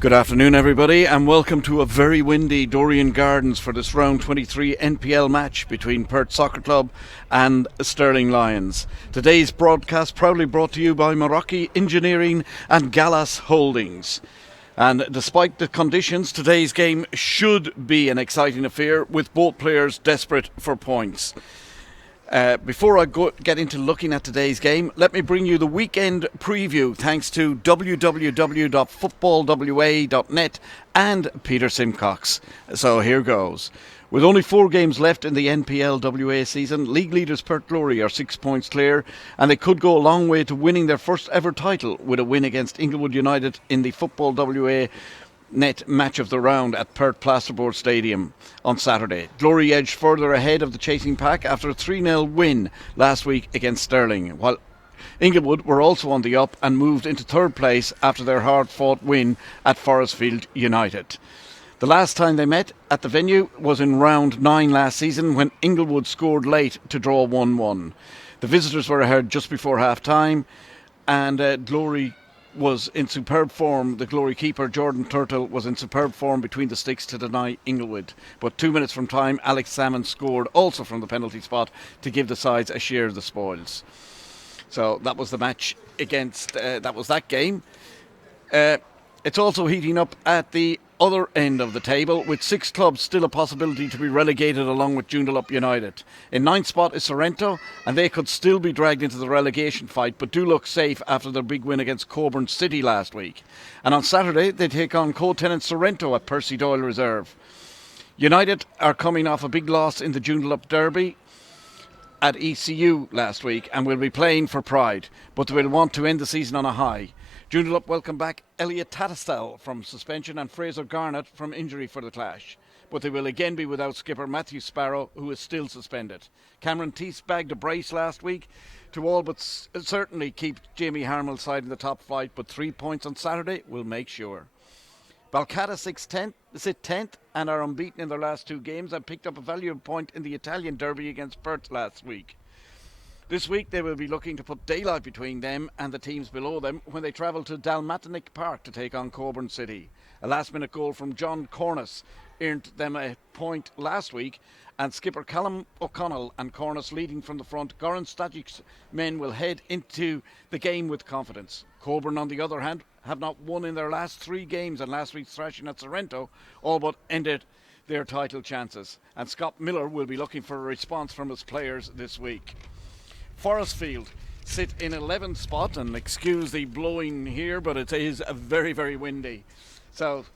Good afternoon, everybody, and welcome to a very windy Dorrien Gardens for this round 23 NPL match between Perth Soccer Club and Stirling Lions. Today's broadcast proudly brought to you by Meraki Engineering and Gallas Holdings. And despite the conditions, today's game should be an exciting affair with both players desperate for points. Before I get into looking at today's game, let me bring you the weekend preview thanks to www.footballwa.net and Peter Simcox. So here goes. With only 4 games left in the NPLWA season, league leaders Perth Glory are 6 points clear, and they could go a long way to winning their first ever title with a win against Inglewood United in the Football WA net match of the round at Perth Plasterboard Stadium on Saturday. Glory edged further ahead of the chasing pack after a 3-0 win last week against Stirling, while Inglewood were also on the up and moved into third place after their hard-fought win at Forestfield United. The last time they met at the venue was in round 9 last season when Inglewood scored late to draw 1-1. The visitors were ahead just before half-time, and Glory was in superb form. The Glory keeper Jordan Turtle was in superb form between the sticks to deny Inglewood, but 2 minutes from time Alex Salmon scored also from the penalty spot to give the sides a share of the spoils. So that was the match against that was that game. It's also heating up at the other end of the table, with 6 clubs still a possibility to be relegated along with Joondalup United. In 9th spot is Sorrento, and they could still be dragged into the relegation fight, but do look safe after their big win against Coburn City last week. And on Saturday they take on co-tenant Sorrento at Percy Doyle Reserve. United are coming off a big loss in the Joondalup Derby at ECU last week and will be playing for pride, but they will want to end the season on a high. Joondalup welcome back Elliot Tattersall from suspension and Fraser Garnett from injury for the clash. But they will again be without skipper Matthew Sparrow, who is still suspended. Cameron Teese bagged a brace last week to all but certainly keep Jamie Harmel's side in the top flight, but 3 points on Saturday will make sure. Balcata sit 10th and are unbeaten in their last 2 games and picked up a valuable point in the Italian derby against Perth last week. This week they will be looking to put daylight between them and the teams below them when they travel to Dalmatinic Park to take on Coburn City. A last-minute goal from John Cornice earned them a point last week, and skipper Callum O'Connell and Cornice leading from the front. Goran Stagic's men will head into the game with confidence. Coburn, on the other hand, have not won in their last 3 games, and last week's thrashing at Sorrento all but ended their title chances. And Scott Miller will be looking for a response from his players this week. Forestfield sit in 11th spot, and excuse the blowing here, but it is very, very windy. So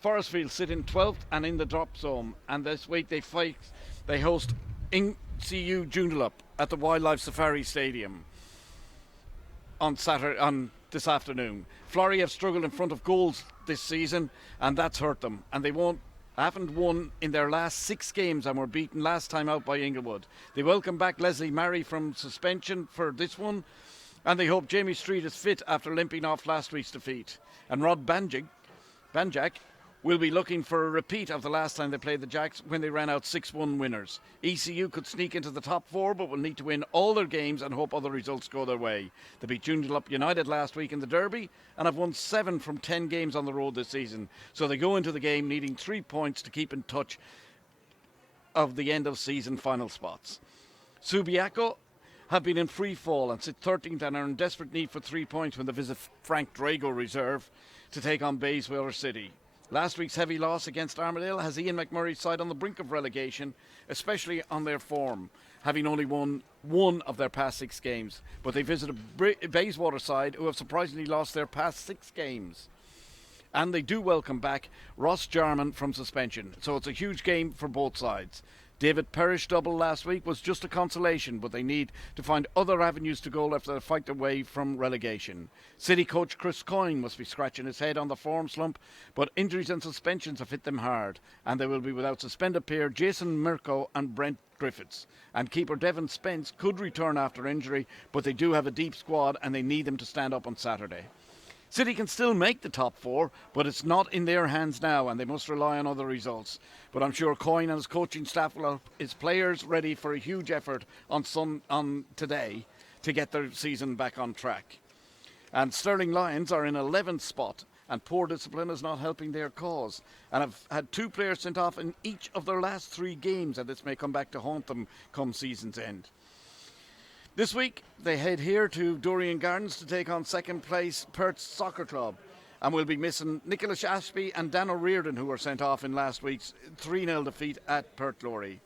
Forestfield sit in 12th and in the drop zone, and this week they host CU Joondalup at the Wildlife Safari Stadium on this afternoon. Florrie have struggled in front of goals this season, and that's hurt them, and they haven't won in their last 6 games and were beaten last time out by Inglewood. They welcome back Leslie Marry from suspension for this one, and they hope Jamie Street is fit after limping off last week's defeat. And Rod Banjak will be looking for a repeat of the last time they played the Jacks when they ran out 6-1 winners. ECU could sneak into the top 4 but will need to win all their games and hope other results go their way. They beat Joondalup United last week in the Derby and have won 7 from 10 games on the road this season. So they go into the game needing 3 points to keep in touch of the end of season final spots. Subiaco have been in free fall and sit 13th and are in desperate need for 3 points when they visit Frank Drago Reserve to take on Bayswater City. Last week's heavy loss against Armadale has Ian McMurray's side on the brink of relegation, especially on their form, having only won 1 of their past 6 games. But they visit a Bayswater side who have surprisingly lost their past 6 games. And they do welcome back Ross Jarman from suspension, so it's a huge game for both sides. David Parrish double last week was just a consolation, but they need to find other avenues to goal after they fight their way from relegation. City coach Chris Coyne must be scratching his head on the form slump, but injuries and suspensions have hit them hard, and they will be without suspended pair Jason Mirko and Brent Griffiths. And keeper Devon Spence could return after injury, but they do have a deep squad and they need them to stand up on Saturday. City can still make the top 4, but it's not in their hands now and they must rely on other results. But I'm sure Coyne and his coaching staff will have his players ready for a huge effort on today to get their season back on track. And Stirling Lions are in 11th spot and poor discipline is not helping their cause. And have had 2 players sent off in each of their last 3 games, and this may come back to haunt them come season's end. This week, they head here to Dorrien Gardens to take on second place Perth Soccer Club. And we'll be missing Nicholas Ashby and Dan O'Riordan, who were sent off in last week's 3-0 defeat at Perth Glory.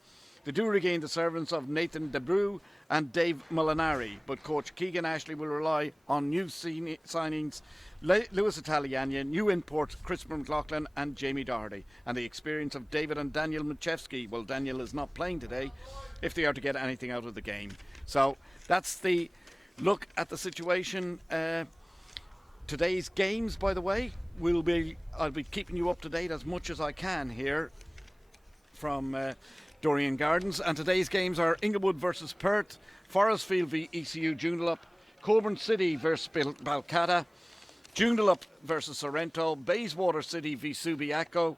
They do regain the servants of Nathan DeBrew and Dave Molinari, but coach Keegan Ashley will rely on new signings Lewis Italiania, new import Chris McLaughlin and Jamie Doherty, and the experience of David and Daniel Machewski. Well, Daniel is not playing today, if they are to get anything out of the game. So that's the look at the situation. Today's games, by the way, I'll be keeping you up to date as much as I can here from Dorrien Gardens. And today's games are Inglewood versus Perth, Forestfield v ECU Joondalup, Coburn City versus Balcatta, Joondalup versus Sorrento, Bayswater City v Subiaco,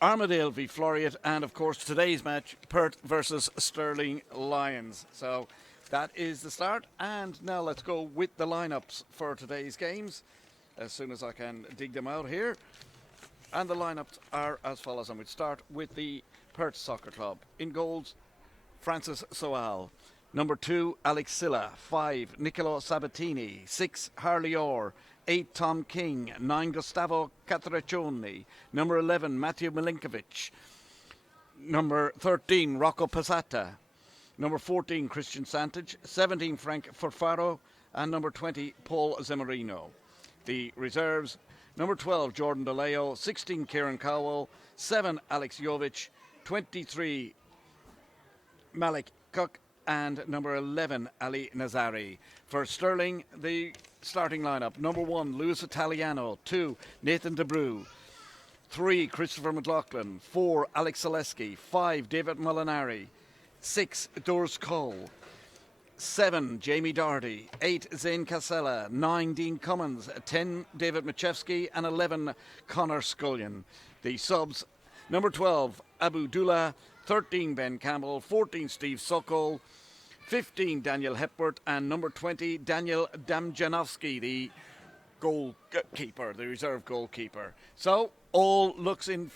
Armadale v Floreat, and of course today's match, Perth versus Stirling Lions. So that is the start, and now let's go with the lineups for today's games as soon as I can dig them out here. And the lineups are as follows, and we'll start with the Perth Soccer Club. In goals, Francis Soal. Number 2, Alex Silla. 5, Nicolo Sabatini. 6, Harley Orr. 8, Tom King. 9, Gustavo Catraccioni. Number 11, Matthew Milinkovic. Number 13, Rocco Passata. Number 14, Christian Santage. 17, Frank Forfaro. And number 20, Paul Zemarino. The reserves, number 12, Jordan DeLeo. 16, Kieran Cowell. 7, Alex Jovic. 23, Malik Cook, and number 11, Ali Nazari. For Stirling, the starting lineup: number 1, Luis Italiano. 2, Nathan DeBrew. 3, Christopher McLaughlin. 4, Alex Zaleski. 5, David Molinari. 6, Doris Cole. 7, Jamie Doherty. 8, Zane Casella. 9, Dean Cummins. 10, David Machewski. And 11, Connor Scullion. The subs: number 12, Abu Dullah. 13, Ben Campbell. 14, Steve Sokol. 15, Daniel Hepworth. And number 20, Daniel Damjanowski, the goalkeeper, the reserve goalkeeper. So, all looks in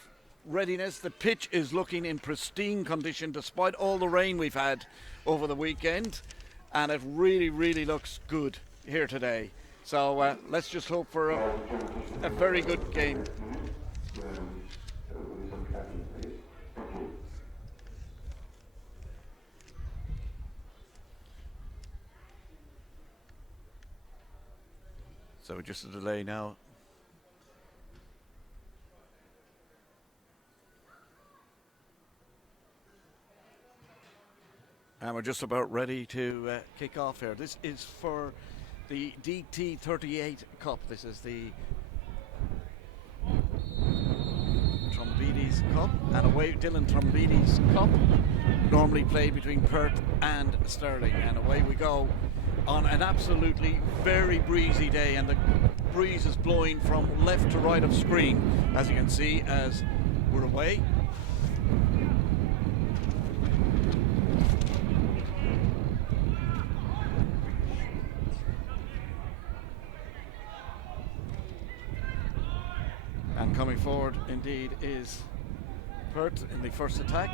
readiness. The pitch is looking in pristine condition despite all the rain we've had over the weekend. And it really, really looks good here today. So, let's just hope for a very good game. So just a delay now. And we're just about ready to kick off here. This is for the DT38 Cup. This is the Trombides Cup, and away Dylan Trombides Cup, normally played between Perth and Stirling. And away we go on an absolutely very breezy day, and the breeze is blowing from left to right of screen, as you can see as we're away. And coming forward indeed is Perth in the first attack.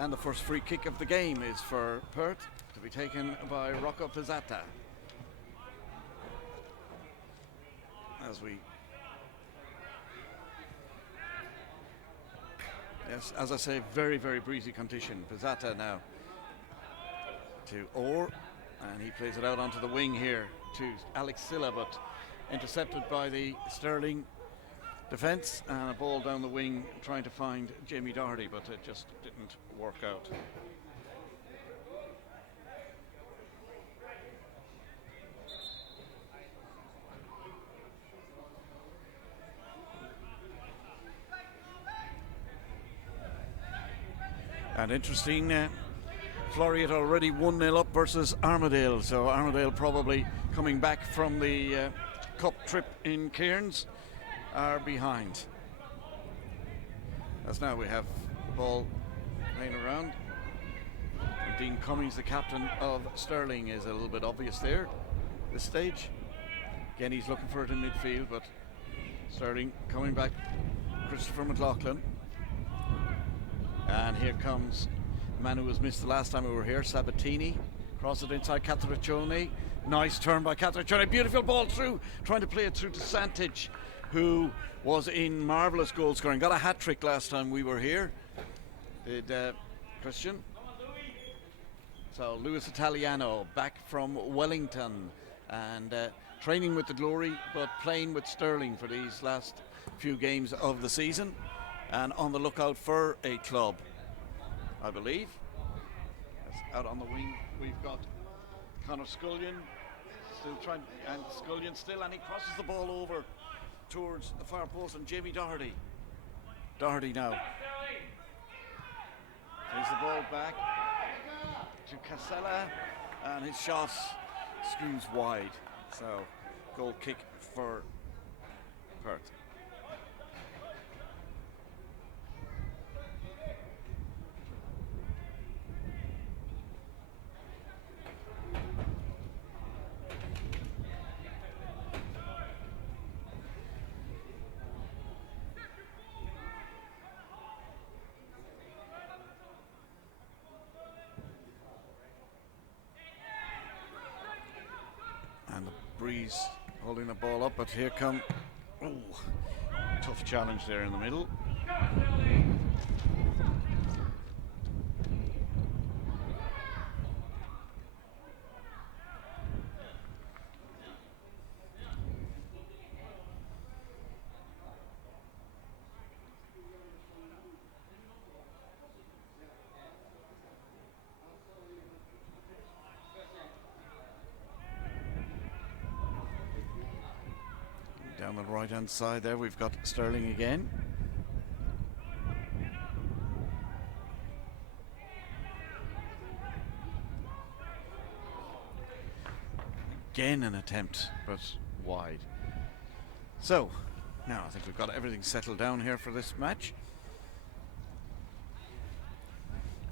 And the first free kick of the game is for Perth, to be taken by Rocco Pizzata. Yes, as I say, very, very breezy condition. Pizzata now to Orr, and he plays it out onto the wing here to Alex Silla, but intercepted by the Stirling defence, and a ball down the wing trying to find Jamie Doherty, but it just didn't work out. And interesting, Floreat already 1-0 up versus Armadale, so Armadale probably coming back from the Cup trip in Cairns are behind. As now we have the ball playing around. And Dean Cummings, the captain of Stirling, is a little bit obvious there this stage. Again, he's looking for it in midfield, but Stirling coming back. Christopher McLaughlin. And here comes the man who was missed the last time we were here, Sabatini. Cross it inside Catriccioni. Nice turn by Catriccioni. Beautiful ball through. Trying to play it through to Santic, who was in marvellous goal scoring. Got a hat-trick last time we were here. Did Christian. So Luis Italiano back from Wellington and training with the Glory, but playing with Stirling for these last few games of the season. And on the lookout for a club, I believe. Out on the wing, we've got Conor Scullion still trying, and Scullion still, and he crosses the ball over towards the far post, and Jamie Doherty now takes the ball back to Casella, and his shot screws wide. So goal kick for Perth. And the Breeze holding the ball up, but here come tough challenge there in the middle. Down the right hand side there we've got Stirling again. Again an attempt, but wide. So now I think we've got everything settled down here for this match,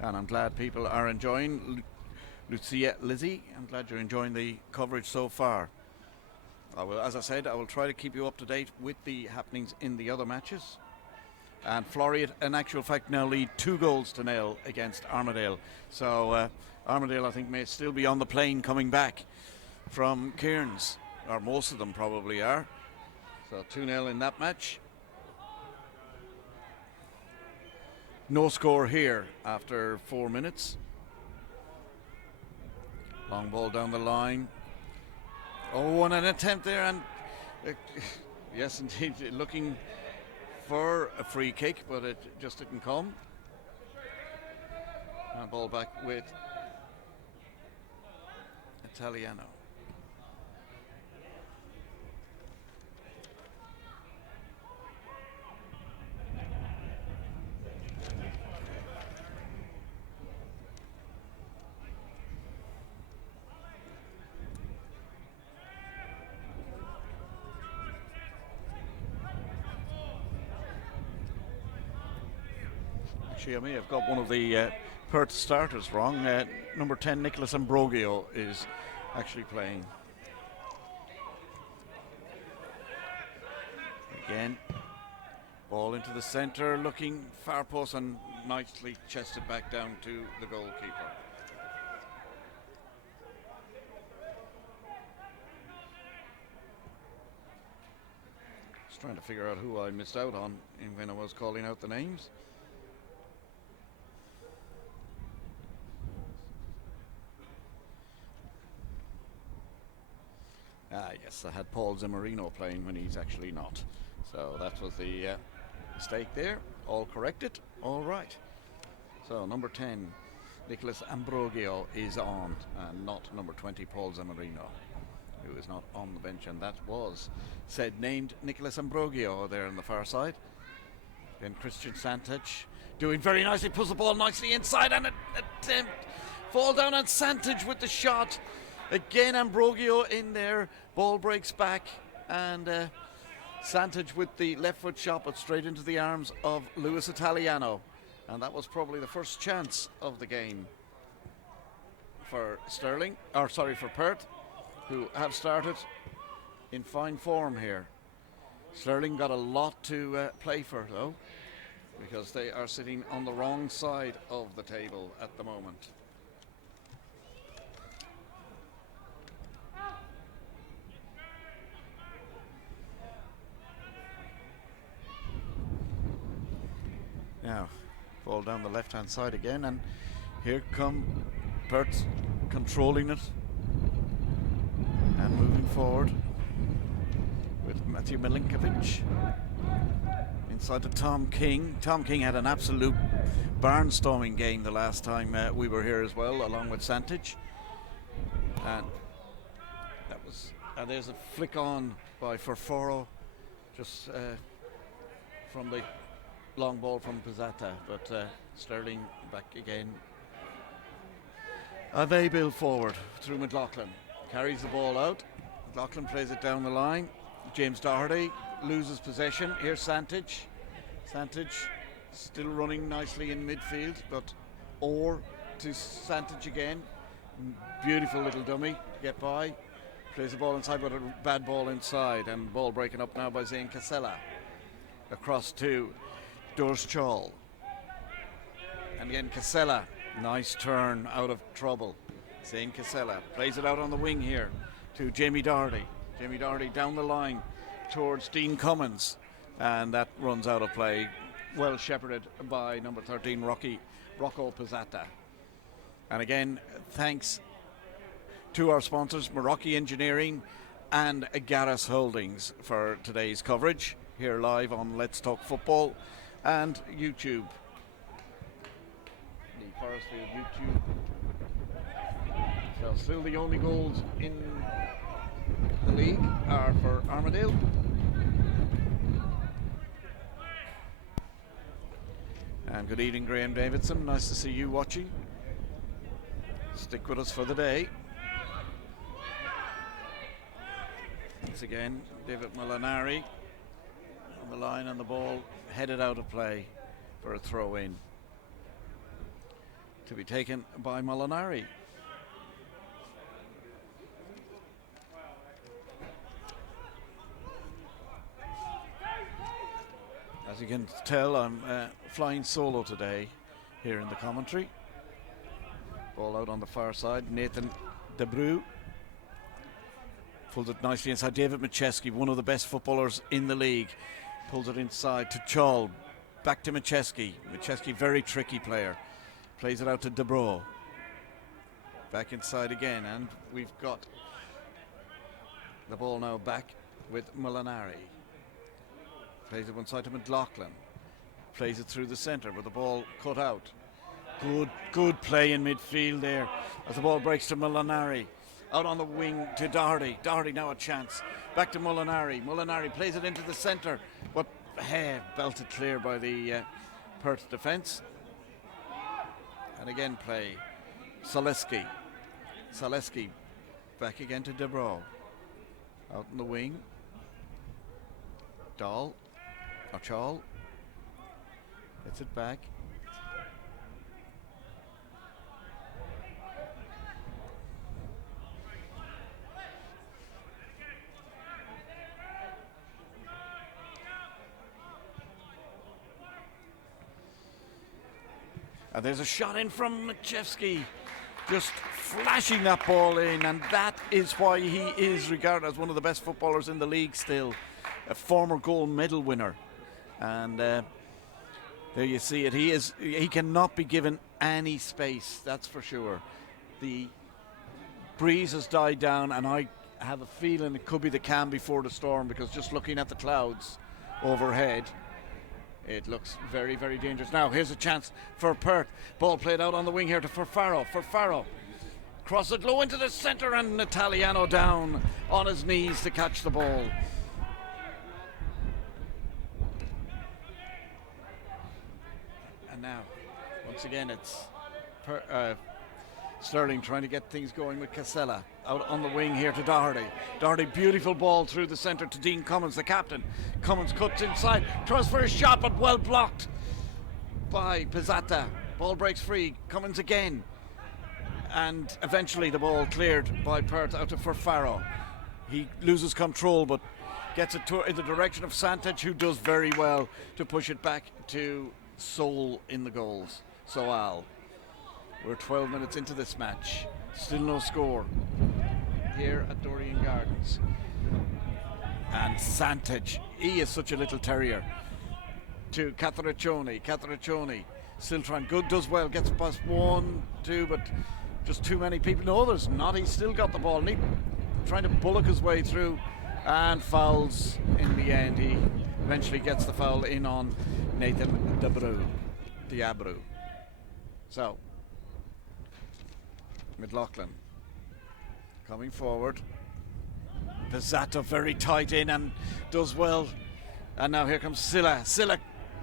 and I'm glad people are enjoying. Lucia, Lizzie, I'm glad you're enjoying the coverage so far. I will, as I said, I will try to keep you up to date with the happenings in the other matches. And Floriat, in actual fact, now lead 2-0 against Armadale. So Armadale, I think, may still be on the plane coming back from Cairns, or most of them probably are. So 2-0 in that match. No score here after 4 minutes. Long ball down the line. Oh, and an attempt there, and yes, indeed, looking for a free kick, but it just didn't come. And ball back with Italiano. I may have got one of the Perth starters wrong. Number 10, Nicholas Ambrogio, is actually playing. Again, ball into the centre, looking far post, and nicely chested back down to the goalkeeper. Just trying to figure out who I missed out on when I was calling out the names. Yes, I had Paul Zimmerino playing when he's actually not. So that was the mistake there. All corrected. All right. So number 10, Nicholas Ambrogio, is on, and not number 20, Paul Zimmerino, who is not on the bench. And that was named Nicholas Ambrogio there on the far side. Then Christian Santic doing very nicely, pulls the ball nicely inside, and an attempt. Fall down, and Santic with the shot. Again, Ambrogio in there. Ball breaks back. And Santage with the left foot shot, but straight into the arms of Luis Italiano. And that was probably the first chance of the game for for Perth, who have started in fine form here. Stirling got a lot to play for, though, because they are sitting on the wrong side of the table at the moment. Now, ball down the left-hand side again, and here come Perth controlling it and moving forward with Matthew Milinkovic inside to Tom King. Tom King had an absolute barnstorming game the last time we were here as well, along with Santage. And that was there's a flick on by Forforo, just from the long ball from Pizzata, but Stirling back again. Aveybil forward through McLaughlin, carries the ball out. McLaughlin plays it down the line. James Doherty loses possession. Here's Santage. Santage still running nicely in midfield, but Orr to Santage again. Beautiful little dummy to get by. Plays the ball inside, but a bad ball inside, and ball breaking up now by Zane Casella. Across to Dorschall. And again Casella, nice turn out of trouble. Zane Casella plays it out on the wing here to Jamie Doherty. Jamie Doherty down the line towards Dean Cummins, and that runs out of play. Well shepherded by number 13 Rocco Pizzata. And again, thanks to our sponsors Meraki Engineering and Garris Holdings for today's coverage here live on Let's Talk Football and YouTube. The Forestfield YouTube. So still the only goals in the league are for Armadale. And good evening, Graham Davidson. Nice to see you watching. Stick with us for the day. Once again, David Molinari on the line, and the ball headed out of play for a throw in to be taken by Molinari. As you can tell, I'm flying solo today here in the commentary. Ball out on the far side. Nathan DeBrew pulls it nicely inside. David Macheski, one of the best footballers in the league, pulls it inside to Chol. Back to Macheski. Macheski, very tricky player. Plays it out to DeBrew. Back inside again, and we've got the ball now back with Molinari. Plays it one side to McLaughlin. Plays it through the centre, but the ball cut out. Good play in midfield there as the ball breaks to Molinari. Out on the wing to Doherty. Doherty now a chance. Back to Molinari. Molinari plays it into the centre, but belted clear by the Perth defence. And again play. Zaleski back again to DeBrew. Out in the wing. Chal gets it back. And there's a shot in from Macheski, just flashing that ball in, and that is why he is regarded as one of the best footballers in the league still. A former gold medal winner, and there you see it. He cannot be given any space, that's for sure. The breeze has died down, and I have a feeling it could be the calm before the storm, because just looking at the clouds overhead, it looks very, very dangerous. Now here's a chance for Perth. Ball played out on the wing here to Forfaro. Cross it low into the centre, and Italiano down on his knees to catch the ball. And now, once again, it's Stirling trying to get things going with Casella. Out on the wing here to Doherty. Doherty, beautiful ball through the centre to Dean Cummins, the captain. Cummins cuts inside, tries for a shot, but well blocked by Pizzata. Ball breaks free. Cummins again. And eventually the ball cleared by Perth out to Farfaro. He loses control, but gets it in the direction of Santage, who does very well to push it back to Sol in the goals. Soal. We're 12 minutes into this match. Still no score here at Dorrien Gardens. And Santage, he is such a little terrier. To Cataraccioni. Cataraccioni still trying. Good, does well. Gets past 1, 2, but just too many people. No, there's not. He's still got the ball. And he trying to bullock his way through and fouls in the end. He eventually gets the foul in on Nathan Diabru. So, McLaughlin coming forward. Pizzata very tight in and does well. And now here comes Silla. Silla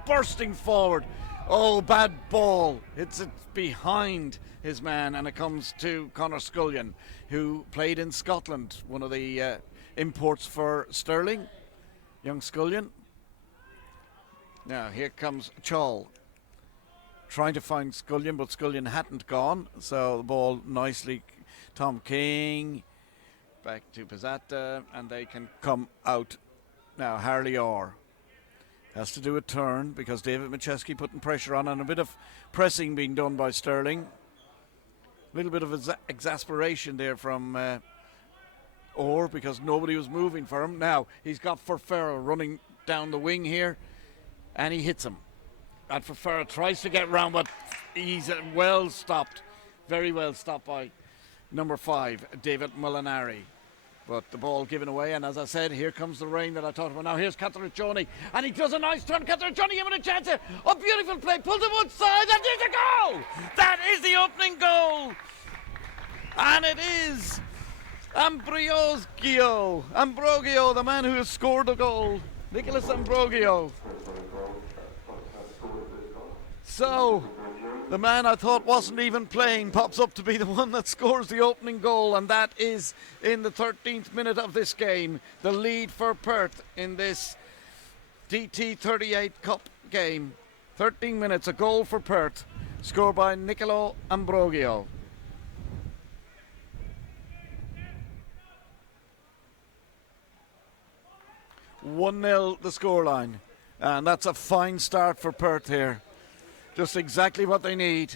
bursting forward. Oh, bad ball. Hits it behind his man, and it comes to Conor Scullion, who played in Scotland, one of the imports for Stirling. Young Scullion. Now here comes Chall. Trying to find Scullion, but Scullion hadn't gone. So the ball nicely. Tom King back to Pizzata, and they can come out. Now Harley Orr has to do a turn because David Macheski putting pressure on, and a bit of pressing being done by Stirling. A little bit of exasperation there from Orr because nobody was moving for him. Now he's got Farfaro running down the wing here, and he hits him. And Farfaro tries to get round, but he's well stopped. Very well stopped by number 5, David Molinari. But the ball given away, and as I said, here comes the rain that I talked about. Now here's Cataraccioni, and he does a nice turn. Cataraccioni given a chance here. A beautiful play, pulled to one side, and there's a goal! That is the opening goal! And it is Ambrogio, the man who has scored the goal. Nicholas Ambrogio. So, the man I thought wasn't even playing pops up to be the one that scores the opening goal, and that is in the 13th minute of this game. The lead for Perth in this DT 38 Cup game. 13 minutes, a goal for Perth, scored by Nicolo Ambrogio. "1-0 the scoreline, and that's a fine start for Perth here. Just exactly what they need.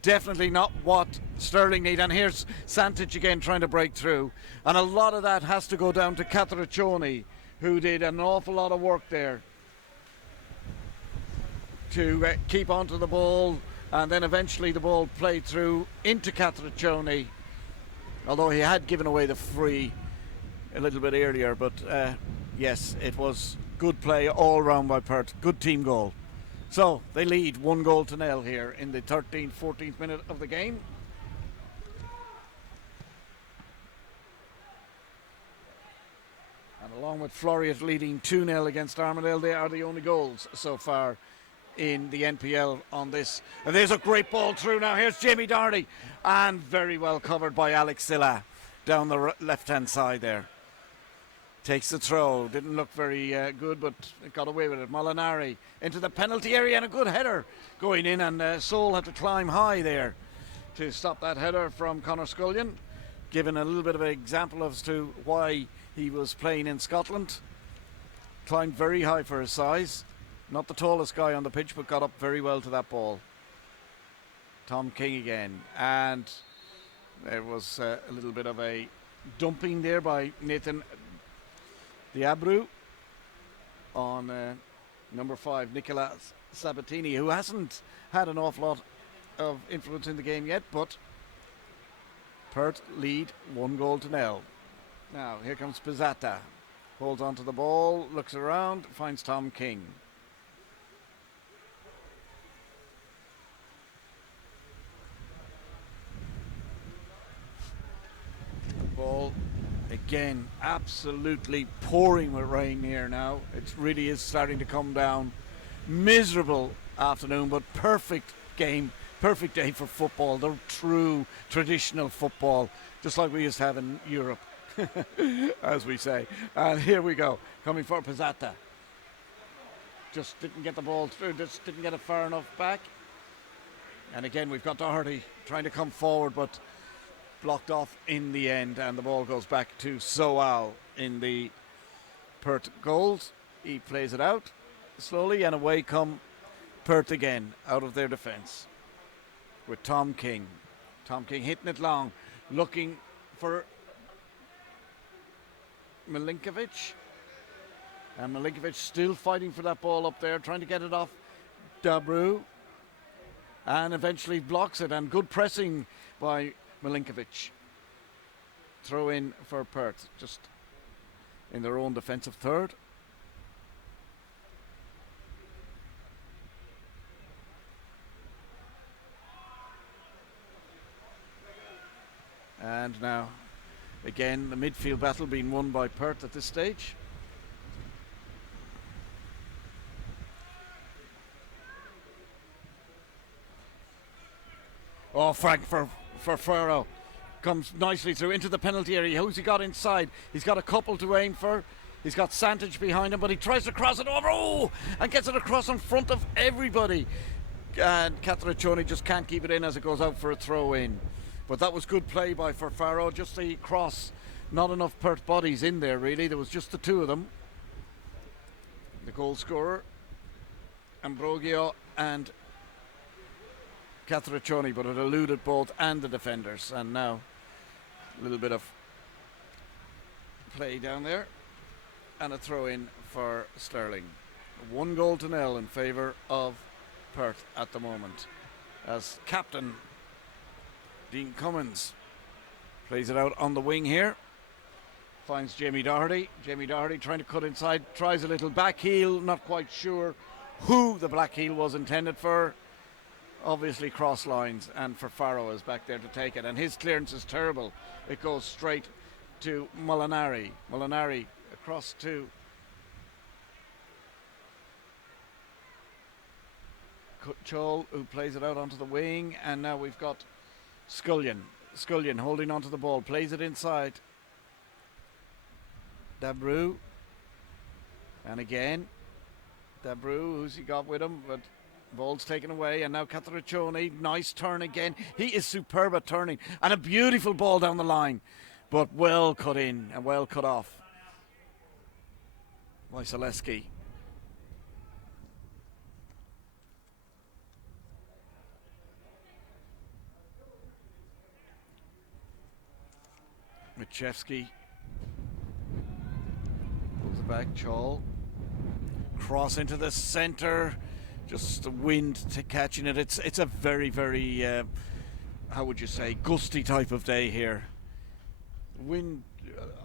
Definitely not what Stirling need. And here's Santage again trying to break through. And a lot of that has to go down to Cataraccioni, who did an awful lot of work there to keep onto the ball. And then eventually the ball played through into Cataraccioni, although he had given away the free a little bit earlier. But yes, it was good play all round by Perth. Good team goal. So they lead 1-0 here in the 13th, 14th minute of the game. And along with Floriat leading 2-0 against Armadale, they are the only goals so far in the NPL on this. And there's a great ball through now. Here's Jamie Doherty, and very well covered by Alex Silla down the left-hand side there. Takes the throw. Didn't look very good, but it got away with it. Molinari into the penalty area, and a good header going in, and Sol had to climb high there to stop that header from Conor Scullion, giving a little bit of an example as to why he was playing in Scotland. Climbed very high for his size. Not the tallest guy on the pitch, but got up very well to that ball. Tom King again, and there was a little bit of a dumping there by Nathan Diabru on number 5, Nicola Sabatini, who hasn't had an awful lot of influence in the game yet, but Perth lead 1-0. Now here comes Pizzata, holds onto the ball, looks around, finds Tom King. Ball again, absolutely pouring with rain here now. It really is starting to come down. Miserable afternoon, but perfect game perfect day for football, the true traditional football, just like we used to have in Europe, as we say. And here we go, coming for Pizzata. Just didn't get the ball through, just didn't get it far enough back. And again, we've got Doherty trying to come forward, but blocked off in the end, and the ball goes back to Soal in the Perth goals. He plays it out slowly, and away come Perth again out of their defence with Tom King. Tom King hitting it long, looking for Milinkovic. And Milinkovic still fighting for that ball up there, trying to get it off Dabru. And eventually blocks it, and good pressing by Milinkovic. Throw in for Perth, just in their own defensive third. And now, again, the midfield battle being won by Perth at this stage. Oh, Frank for Farrow. Comes nicely through into the penalty area. Who's he got inside? He's got a couple to aim for. He's got Santage behind him, but he tries to cross it over. Oh! And gets it across in front of everybody. And Catriccioni just can't keep it in as it goes out for a throw in. But that was good play by Farfaro. Just the cross. Not enough Perth bodies in there, really. There was just the two of them. The goal scorer, Ambrogio and Catriccioni, but it eluded both and the defenders. And now a little bit of play down there and a throw in for Stirling. 1-0 in favour of Perth at the moment, as captain Dean Cummins plays it out on the wing here. Finds Jamie Doherty. Jamie Doherty trying to cut inside, tries a little back heel, not quite sure who the black heel was intended for. Obviously cross lines, and Farfaro is back there to take it, and his clearance is terrible. It goes straight to Molinari. Molinari across to Chol, who plays it out onto the wing, and now we've got Scullion. Scullion holding onto the ball, plays it inside. Dabru. And again, Dabru, who's he got with him? But ball's taken away, and now Catriccioni, nice turn again. He is superb at turning, and a beautiful ball down the line, but well cut in and well cut off by Zaleski. Michevsky pulls it back. Chol cross into the centre. Just the wind catching it. It's a very, very, how would you say, gusty type of day here. Wind,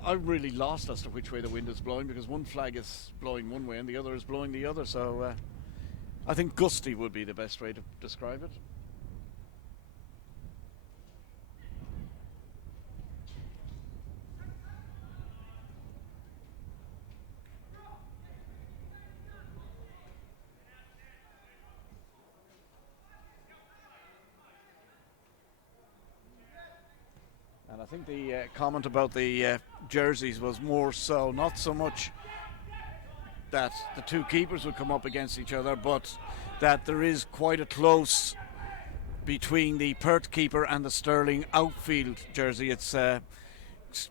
I'm really lost as to which way the wind is blowing, because one flag is blowing one way and the other is blowing the other. So I think gusty would be the best way to describe it. And I think the comment about the jerseys was more so, not so much that the two keepers would come up against each other, but that there is quite a close between the Perth keeper and the Stirling outfield jersey. It's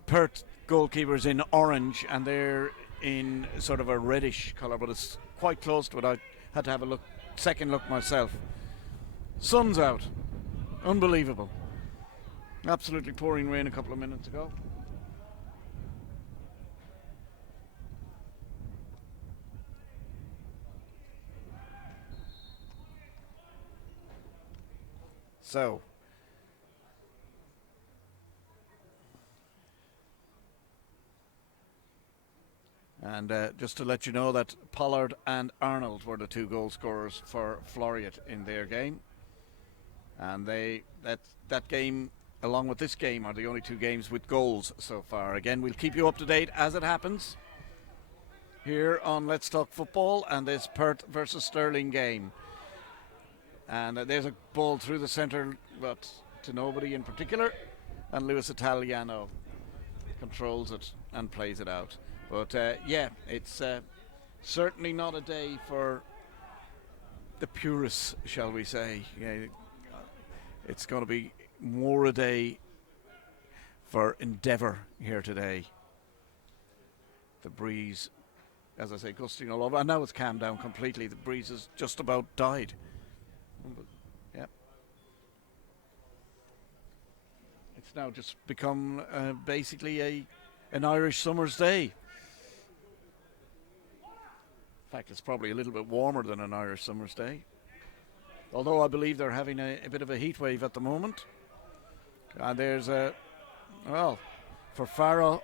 Perth goalkeepers in orange, and they're in sort of a reddish colour, but it's quite close to it. I had to have a second look myself. Sun's out. Unbelievable. Absolutely pouring rain a couple of minutes ago. So, and just to let you know that Pollard and Arnold were the two goal scorers for Floriat in their game, and that game, along with this game, are the only two games with goals so far. Again, we'll keep you up to date as it happens here on Let's Talk Football and this Perth versus Stirling game. And there's a ball through the centre, but to nobody in particular. And Luis Italiano controls it and plays it out. But it's certainly not a day for the purists, shall we say. It's going to be more a day for endeavour here today. The breeze, as I say, gusting all over. And now it's calmed down completely. The breeze has just about died. Yeah. It's now just become basically an Irish summer's day. In fact, it's probably a little bit warmer than an Irish summer's day. Although I believe they're having a bit of a heat wave at the moment. And there's for Farrow,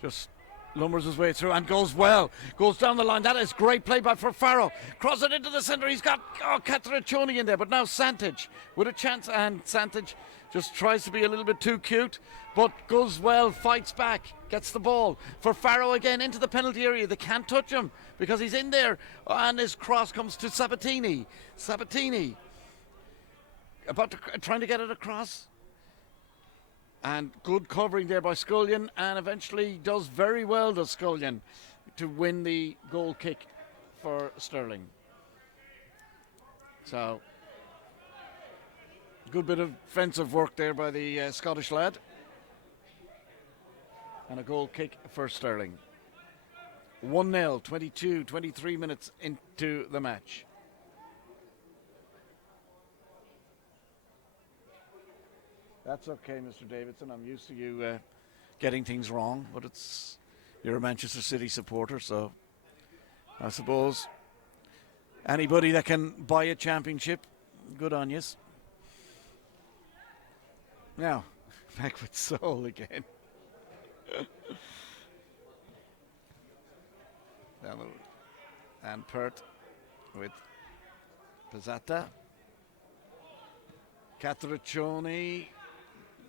just lumbers his way through and goes down the line. That is great play by Farrow. Cross it into the centre. He's got Catriccioni in there, but now Santic with a chance, and Santic just tries to be a little bit too cute, but goes well, fights back, gets the ball. For Farrow again into the penalty area. They can't touch him because he's in there, and his cross comes to Sabatini. Sabatini trying to get it across. And good covering there by Scullion, and eventually does very well, does Scullion, to win the goal kick for Stirling. So, good bit of defensive work there by the Scottish lad. And a goal kick for Stirling. 1-0, 23 minutes into the match. That's okay, Mr. Davidson. I'm used to you getting things wrong, but you're a Manchester City supporter, so I suppose anybody that can buy a championship, good on yous. Now, back with Seoul again. And Perth with Pizzata. Catriccioni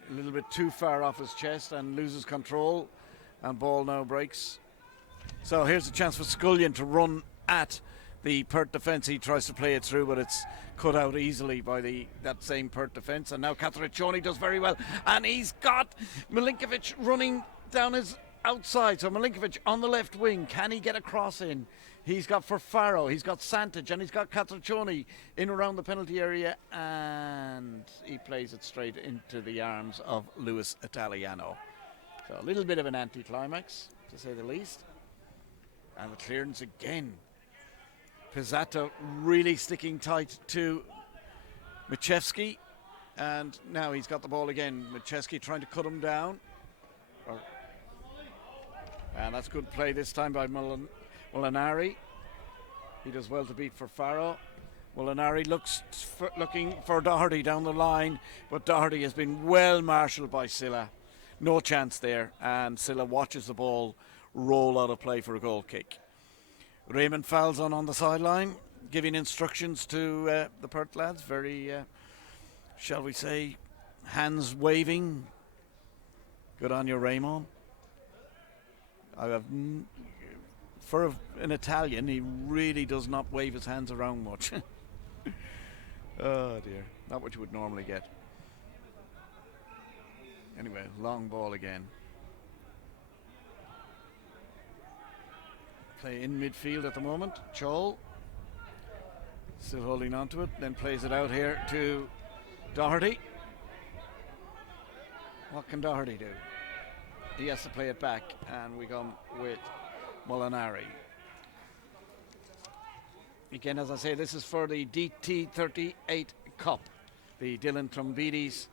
a little bit too far off his chest and loses control, and ball now breaks. So here's a chance for Scullion to run at the Perth defence. He tries to play it through, but it's cut out easily by that same Perth defence. And now Catriccioni does very well, and he's got Milinkovic running down his outside. So Milinkovic on the left wing, can he get a cross in? He's got Farrow, he's got Santic, and he's got Catriccioni in around the penalty area, and he plays it straight into the arms of Luis Italiano. So a little bit of an anticlimax, to say the least. And the clearance again. Pizzata really sticking tight to Machewski, and now he's got the ball again. Machewski trying to cut him down. And that's good play this time by Molinari. He does well to beat Farrow. Molinari looking for Doherty down the line, but Doherty has been well marshalled by Silla. No chance there, and Silla watches the ball roll out of play for a goal kick. Raymond Falzon on the sideline, giving instructions to the Perth lads. Very, shall we say, hands waving. Good on you, Raymond. For an Italian, he really does not wave his hands around much. Oh dear, not what you would normally get. Anyway, long ball again. Play in midfield at the moment. Chol still holding on to it, then plays it out here to Doherty. What can Doherty do? He has to play it back, and we come with Molinari. Again, as I say, this is for the DT38 Cup, the Dylan Trombides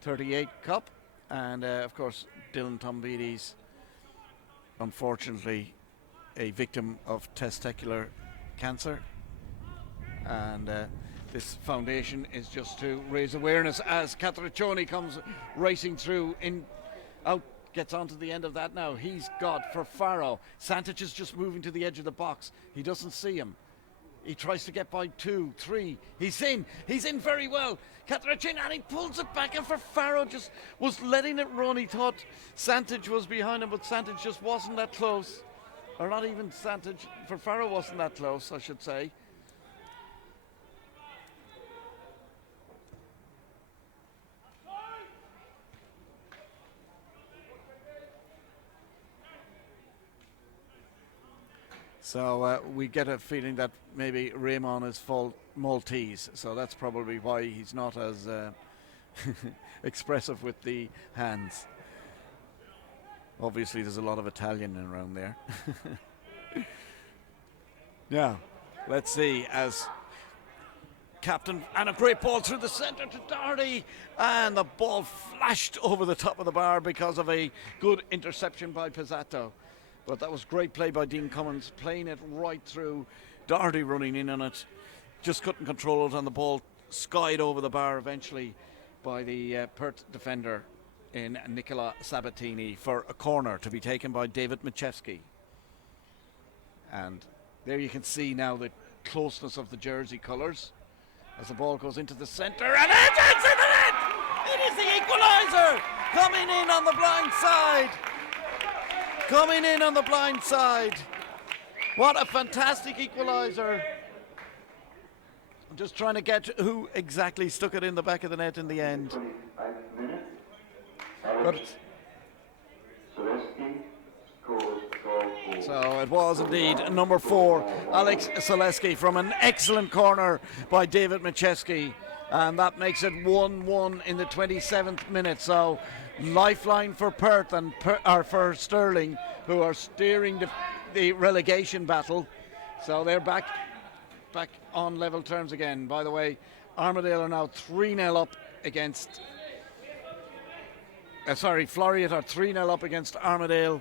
38 Cup, and of course Dylan Trombides, unfortunately a victim of testicular cancer, and this foundation is just to raise awareness as Catriccioni comes racing through gets onto the end of that now. He's got Farrow. Santic is just moving to the edge of the box. He doesn't see him. He tries to get by 2, 3. He's in very well. Catriccioni, and he pulls it back, and Farrow just was letting it run. He thought Santic was behind him, but Santic just wasn't that close. Or not even Santic. Farrow wasn't that close, I should say. So we get a feeling that maybe Raymond is full Maltese, so that's probably why he's not as expressive with the hands. Obviously, there's a lot of Italian around there. Yeah, let's see as captain, and a great ball through the centre to Doherty, and the ball flashed over the top of the bar because of a good interception by Pizzato. But that was great play by Dean Cummins, playing it right through. Doherty running in on it, just couldn't control it, and the ball skied over the bar eventually by the Perth defender in Nicola Sabatini for a corner to be taken by David Machewski. And there you can see now the closeness of the jersey colours as the ball goes into the centre, and it's in the net! It is the equaliser coming in on the blind side. Coming in on the blind side. What a fantastic equaliser. I'm just trying to get who exactly stuck it in the back of the net in the end. But so it was indeed number 4, Alex Zaleski, from an excellent corner by David Machewski. And that makes it 1-1 in the 27th minute. So lifeline for Perth and for Stirling, who are steering the relegation battle. So they're back on level terms again. By the way, Armadale are now 3-0 up against Floriat are 3-0 up against Armadale.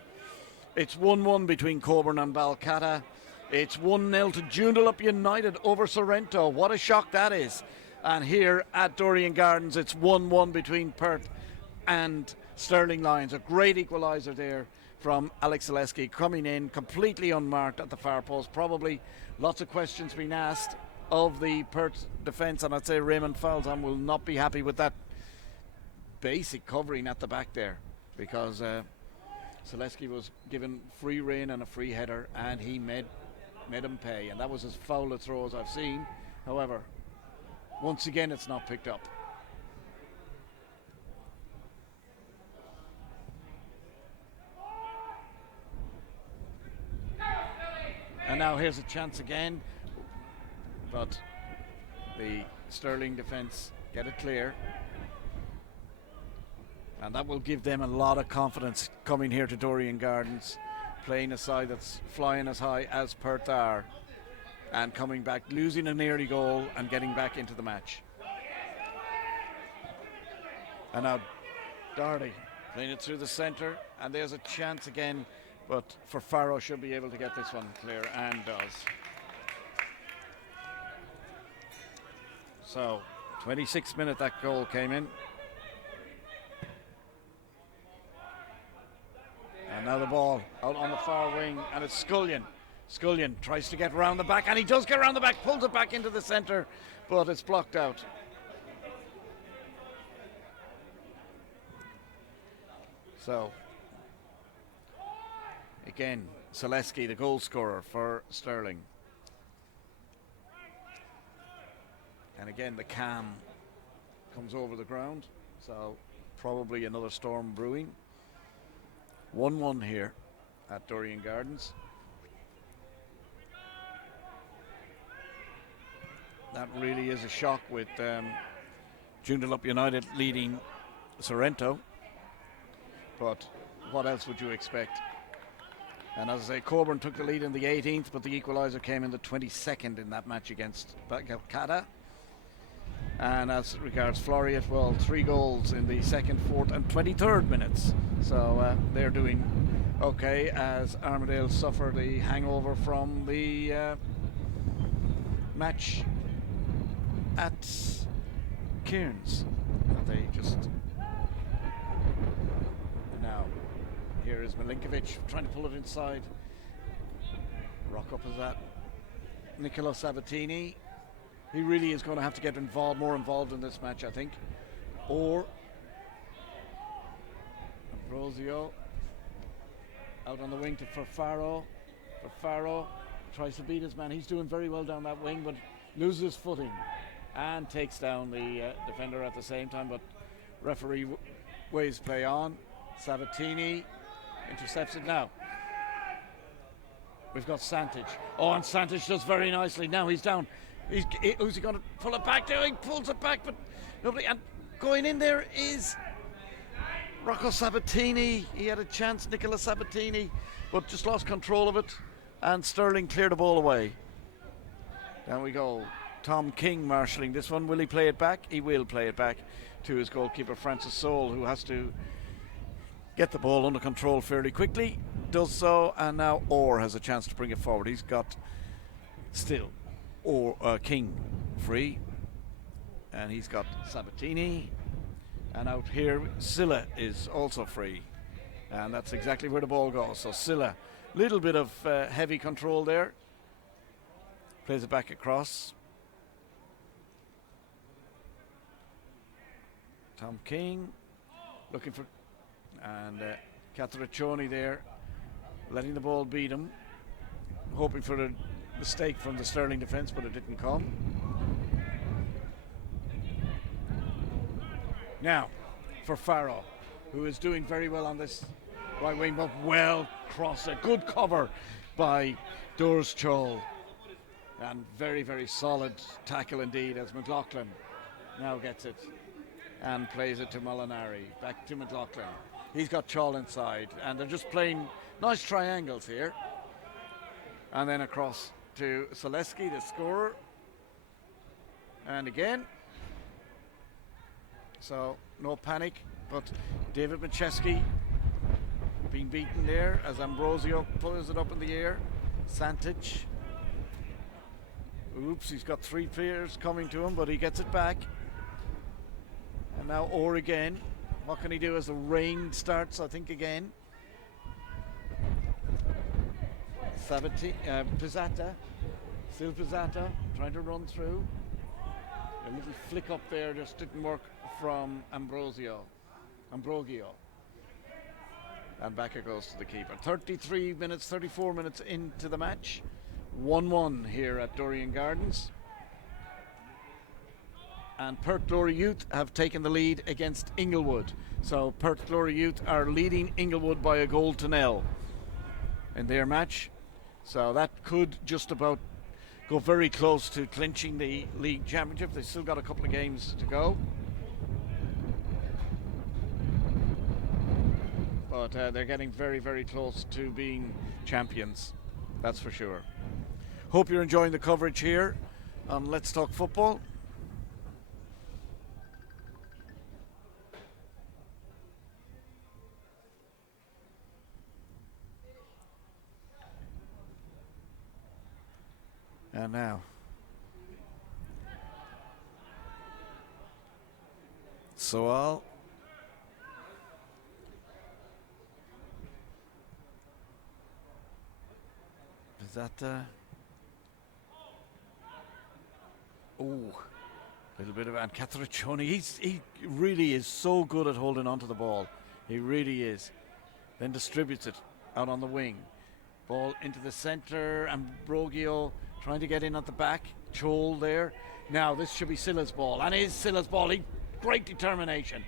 It's 1-1 between Coburn and Balcatta. It's 1-0 to Joondalup United over Sorrento. What a shock that is. And here at Dorrien Gardens, it's 1-1 between Perth and Stirling Lions. A great equaliser there from Alex Zaleski, coming in completely unmarked at the far post. Probably lots of questions being asked of the Perth defence, and I'd say Raymond Falzon will not be happy with that basic covering at the back there, because Zaleski was given free rein and a free header, and he made him pay, and that was as foul a throw as I've seen. However, once again, it's not picked up. And now here's a chance again, but the Stirling defence get it clear, and that will give them a lot of confidence coming here to Dorrien Gardens, playing a side that's flying as high as Perth are, and coming back, losing an early goal and getting back into the match. And now Doherty playing it through the centre, and there's a chance again, but for Farrow should be able to get this one clear, and does. So 26th minute that goal came in, and now the ball out on the far wing, and it's Scullion tries to get round the back, and he does get round the back, pulls it back into the centre, but it's blocked out. So again, Zaleski, the goal scorer for Stirling. And again, the cam comes over the ground, so probably another storm brewing. 1-1 here at Dorrien Gardens. That really is a shock with Joondalup United leading Sorrento. But what else would you expect? And as I say, Coburn took the lead in the 18th, but the equaliser came in the 22nd in that match against Balcatta. And as regards Floriat, well, 3 goals in the 2nd, 4th and 23rd minutes. So they're doing okay, as Armadale suffer the hangover from the match at Cairns. They just... Now, here is Milinkovic trying to pull it inside. Rock up as that. Nicola Sabatini. He really is going to have to get more involved in this match, I think. Or Ambrosio out on the wing for Farrow. Farrow tries to beat his man. He's doing very well down that wing, but loses footing and takes down the defender at the same time. But referee waves play on. Sabatini intercepts it now. We've got Santic. Oh, and Santic does very nicely. Now he's down. Who's he going to pull it back to? He pulls it back, but nobody. And going in there is Rocco Sabatini. He had a chance, Nicola Sabatini, but just lost control of it. And Stirling cleared the ball away. Down we go. Tom King marshalling this one. Will he play it back? He will play it back to his goalkeeper, Francis Soule, who has to get the ball under control fairly quickly. Does so, and now Orr has a chance to bring it forward. He's got still King free, and he's got Sabatini, and out here Silla is also free, and that's exactly where the ball goes. So Silla, little bit of heavy control there, plays it back across. Tom King looking for, and Cateraccioni there, letting the ball beat him, hoping for a mistake from the Stirling defence, but it didn't come. Now for Farrow, who is doing very well on this right wing, but well crossed, a good cover by Durs Chol, and very, very solid tackle indeed as McLaughlin now gets it and plays it to Molinari. Back to McLaughlin. He's got Chol inside, and they're just playing nice triangles here. And then across to Zaleski, the scorer. And again. So, no panic, but David Macheski being beaten there as Ambrosio pulls it up in the air. Santic. Oops, he's got three players coming to him, but he gets it back. And now Orr again. What can he do as the rain starts, I think, again? Pizzata. Still Pizzata, trying to run through. A little flick up there just didn't work from Ambrogio. And back it goes to the keeper. 34 minutes into the match. 1-1 here at Dorrien Gardens. And Perth Glory Youth have taken the lead against Inglewood. So Perth Glory Youth are leading Inglewood by a goal to nil in their match. So that could just about go very close to clinching the league championship. They've still got a couple of games to go. But they're getting very, very close to being champions. That's for sure. Hope you're enjoying the coverage here on Let's Talk Football. And now Soal is that a little bit of, and Cateraccioni, he really is so good at holding on to the ball. He really is. Then distributes it out on the wing. Ball into the centre, Ambrogio trying to get in at the back. Chol there. Now this should be Silla's ball, and is Silla's ball. Great determination.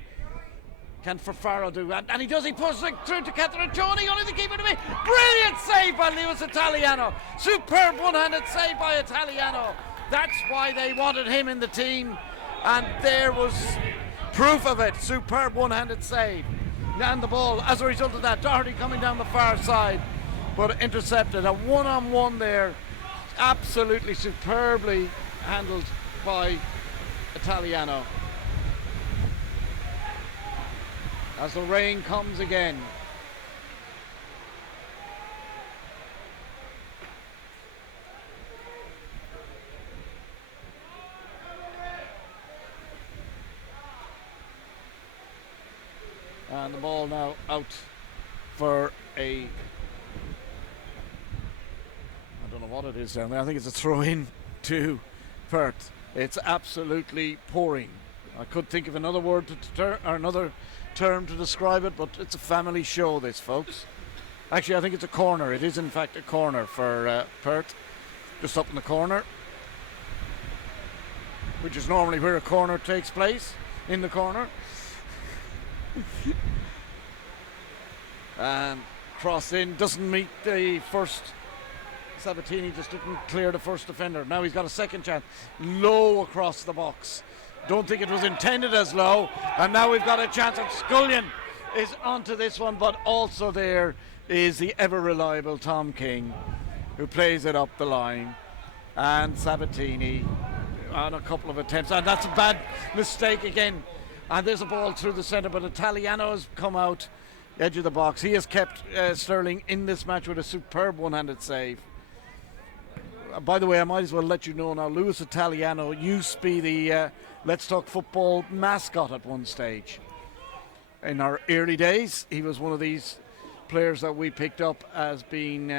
Can Farfaro do that? And he does. He pushes it through to Cateraccioni, only the keeper to me. Brilliant save by Lewis Italiano. Superb one-handed save by Italiano. That's why they wanted him in the team, and there was proof of it. Superb one-handed save. And the ball, as a result of that, Doherty coming down the far side, but intercepted. A one-on-one there, absolutely superbly handled by Italiano. As the rain comes again. And the ball now out for a, I don't know what it is down there. I think it's a throw in to Perth. It's absolutely pouring. I could think of another word or another term to describe it, but it's a family show, this, folks. Actually, I think it's a corner. It is in fact a corner for Perth, just up in the corner, which is normally where a corner takes place, in the corner. And cross in, doesn't meet the first Sabatini just didn't clear the first defender. Now he's got a second chance. Low across the box. Don't think it was intended as low. And now we've got a chance. And Scullion is onto this one, but also there is the ever reliable Tom King, who plays it up the line. And Sabatini on a couple of attempts. And that's a bad mistake again. And there's a ball through the centre, but Italiano has come out edge of the box. He has kept Stirling in this match with a superb one-handed save. By the way, I might as well let you know now, Luis Italiano used to be the Let's Talk Football mascot at one stage. In our early days, he was one of these players that we picked up as being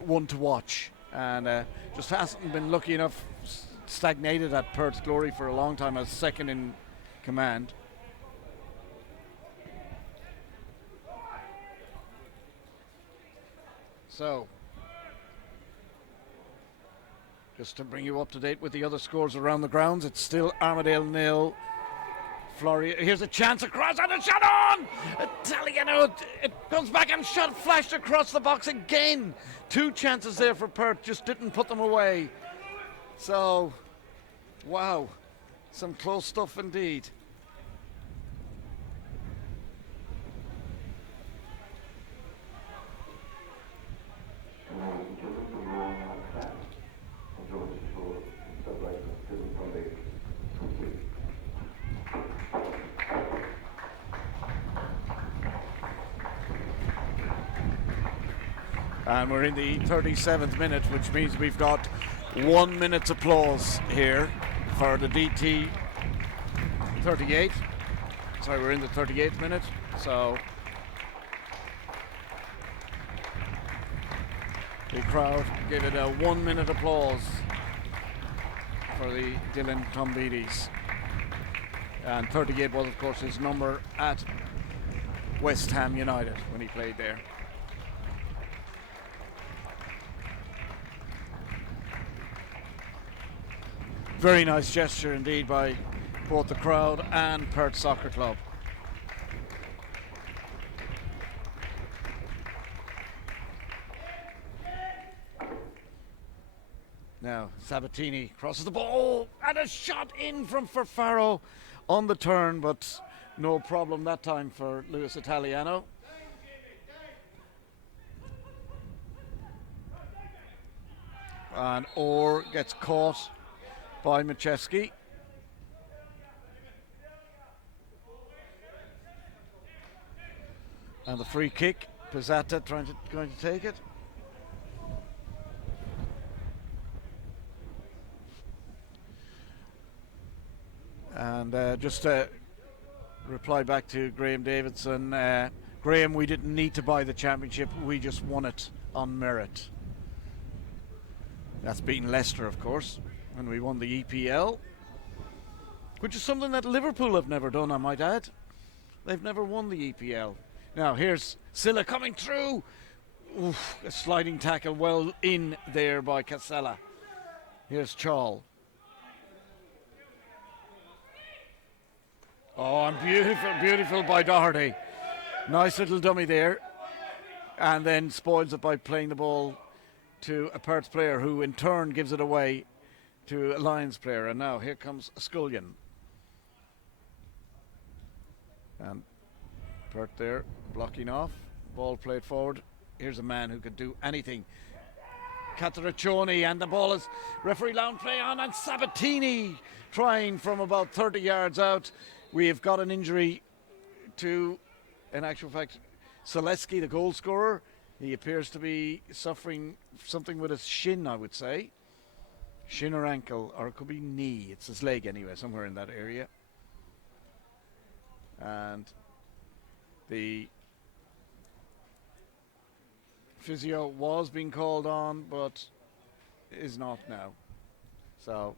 one to watch, and just hasn't been lucky enough, stagnated at Perth Glory for a long time as second in command. So, just to bring you up to date with the other scores around the grounds, it's still Armadale 0. Here's a chance across and a shot on! Italiano, it comes back and shot flashed across the box again. Two chances there for Perth, just didn't put them away. So, wow, some close stuff indeed. And we're in the 37th minute, which means we've got 1 minute's applause here for the DT 38. Sorry, we're in the 38th minute. So the crowd gave it a 1 minute applause for the Dylan Tombidis. And 38 was, of course, his number at West Ham United when he played there. Very nice gesture indeed by both the crowd and Perth Soccer Club. Now Sabatini crosses the ball and a shot in from Farfaro on the turn, but no problem that time for Luis Italiano. And Orr gets caught by Machewski. And the free kick, Pizzata going to take it. And just to reply back to Graham Davidson, Graham, we didn't need to buy the championship, we just won it on merit. That's beaten Leicester, of course, and we won the EPL, which is something that Liverpool have never done, I might add. They've never won the EPL. Now here's Silla coming through. Oof, a sliding tackle well in there by Casella. Here's Chal. Oh, and beautiful by Doherty. Nice little dummy there. And then spoils it by playing the ball to a Perth player who in turn gives it away to a Lions player. And now here comes Scullion. And Perth there blocking off. Ball played forward. Here's a man who could do anything. Cataraccioni, and the ball is referee Lown play on, and Sabatini trying from about 30 yards out. We have got an injury to, in actual fact, Zaleski, the goal scorer. He appears to be suffering something with his shin, I would say. Shin or ankle, or it could be knee. It's his leg anyway, somewhere in that area. And the physio was being called on, but is not now. So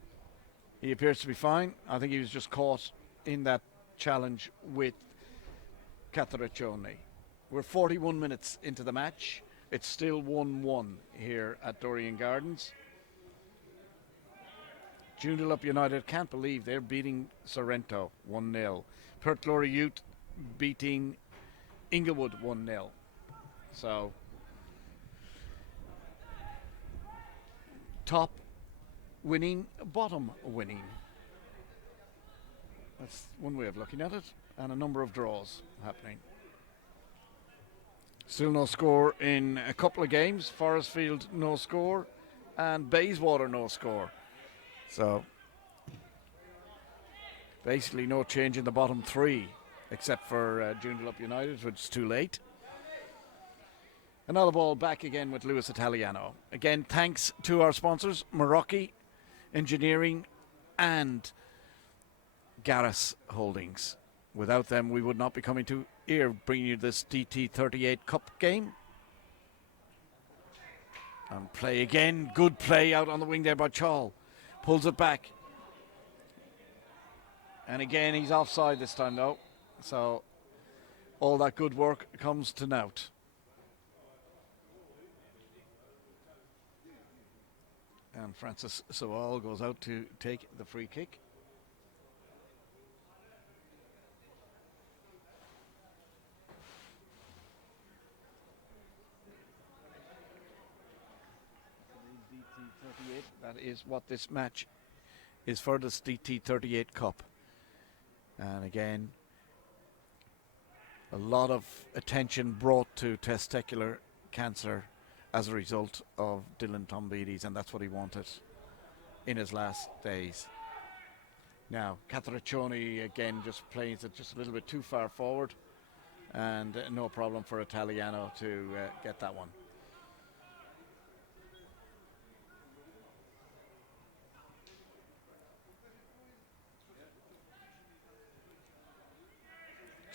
he appears to be fine. I think he was just caught in that challenge with Cataraccioni. We're 41 minutes into the match. It's still 1-1 here at Dorrien Gardens. Joondalup United can't believe they're beating Sorrento 1-0. Perth Glory Youth beating Inglewood 1-0. So, top winning, bottom winning. That's one way of looking at it, and a number of draws happening. Still no score in a couple of games. Forestfield no score, and Bayswater no score. So basically no change in the bottom three, except for Joondalup United, which is too late. Another ball back again with Lewis Italiano. Again, thanks to our sponsors, Meraki Engineering and Garris Holdings. Without them, we would not be coming to here, bringing you this DT38 Cup game. And play again. Good play out on the wing there by Chall. Pulls it back. And again, he's offside this time, though. So all that good work comes to naught. And Francis Sewell goes out to take the free kick. DT38, that is what this match is for, this DT38 Cup. And again, a lot of attention brought to testicular cancer as a result of Dylan Tombides, and that's what he wanted in his last days. Now, Catraccioni again just plays it just a little bit too far forward, and no problem for Italiano to get that one.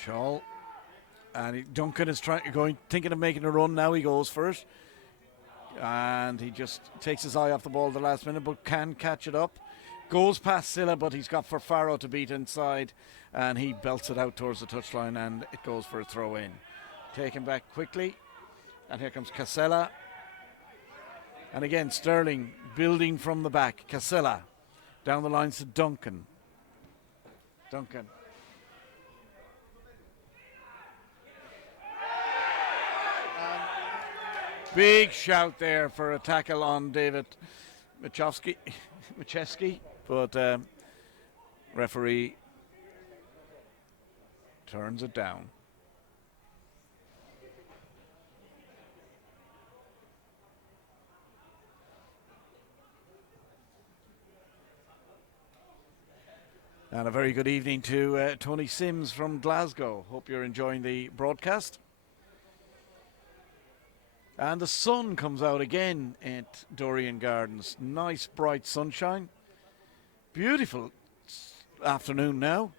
Chall, and Duncan is thinking of making a run. Now he goes first, and he just takes his eye off the ball at the last minute, but can catch it up. Goes past Silla, but he's got Farfaro to beat inside, and he belts it out towards the touchline, and it goes for a throw in. Taken back quickly, and here comes Casella, and again Stirling building from the back. Casella down the lines to Duncan. Big shout there for a tackle on David Machewski, but referee turns it down. And a very good evening to Tony Sims from Glasgow. Hope you're enjoying the broadcast. And the sun comes out again at Dorrien Gardens. Nice bright sunshine. Beautiful afternoon now.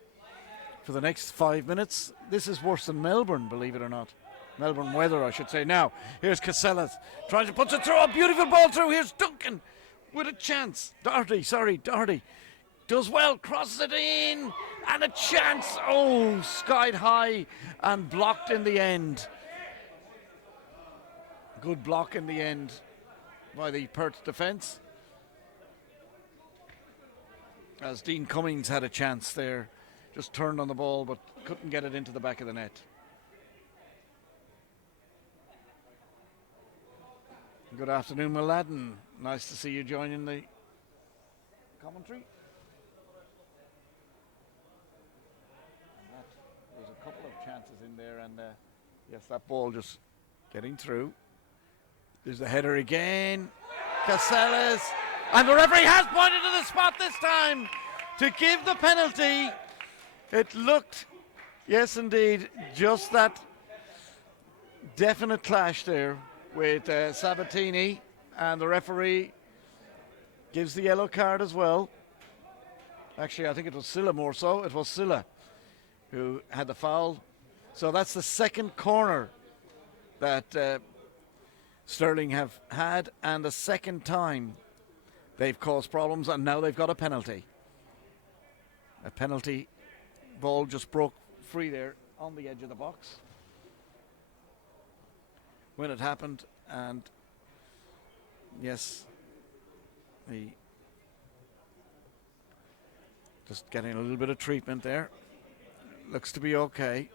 For the next 5 minutes. This is worse than Melbourne, believe it or not. Melbourne weather, I should say. Now, here's Casella trying to put it through. A beautiful ball through. Here's Duncan with a chance. Doherty. Does well, crosses it in. And a chance. Oh, skied high and blocked in the end. Good block in the end by the Perth defence. As Dean Cummings had a chance there. Just turned on the ball but couldn't get it into the back of the net. Good afternoon, Mladen. Nice to see you joining the commentary. And there's a couple of chances in there, and yes, that ball just getting through. There's the header again. Casellas. And the referee has pointed to the spot this time to give the penalty. It looked, yes indeed, just that definite clash there with Sabatini, and the referee gives the yellow card as well. Actually, I think it was Silla more so. It was Silla who had the foul. So that's the second corner that Stirling have had, and the second time they've caused problems, and now they've got a penalty. A penalty ball just broke free there on the edge of the box when it happened, and yes, he just getting a little bit of treatment there. Looks to be okay.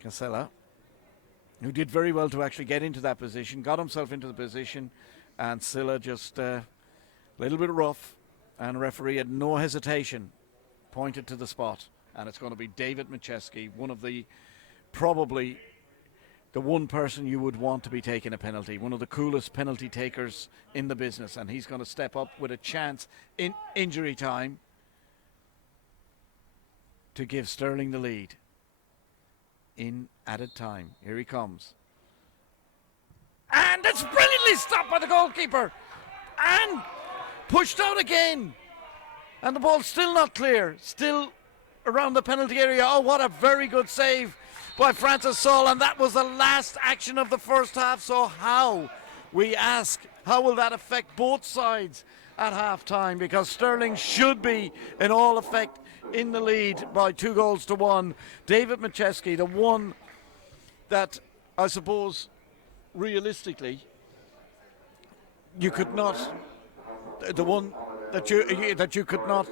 Casella. who did very well to actually get into that position, got himself into the position, and Silla just a little bit rough, and referee had no hesitation, pointed to the spot, and it's going to be David Macheski, one of the probably the one person you would want to be taking a penalty, one of the coolest penalty takers in the business, and he's going to step up with a chance in injury time to give Stirling the lead in added time. Here he comes. And it's brilliantly stopped by the goalkeeper. And pushed out again. And the ball's still not clear. Still around the penalty area. Oh, what a very good save by Francis Saul. And that was the last action of the first half. So how, we ask, how will that affect both sides at half time? Because Stirling should be in all effect in the lead by 2-1. David Macheski, the one that I suppose realistically you could not, the one that you could not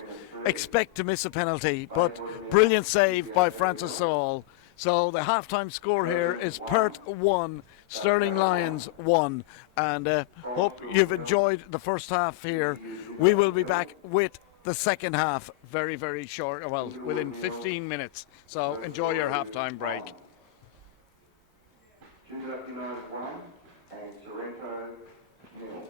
expect to miss a penalty, but brilliant save by Francis Saul. So the halftime score here is Perth 1, Stirling Lions 1. And hope you've enjoyed the first half here. We will be back with the second half very, very short, well, within 15 minutes. So enjoy your halftime break. And Sorrento 0.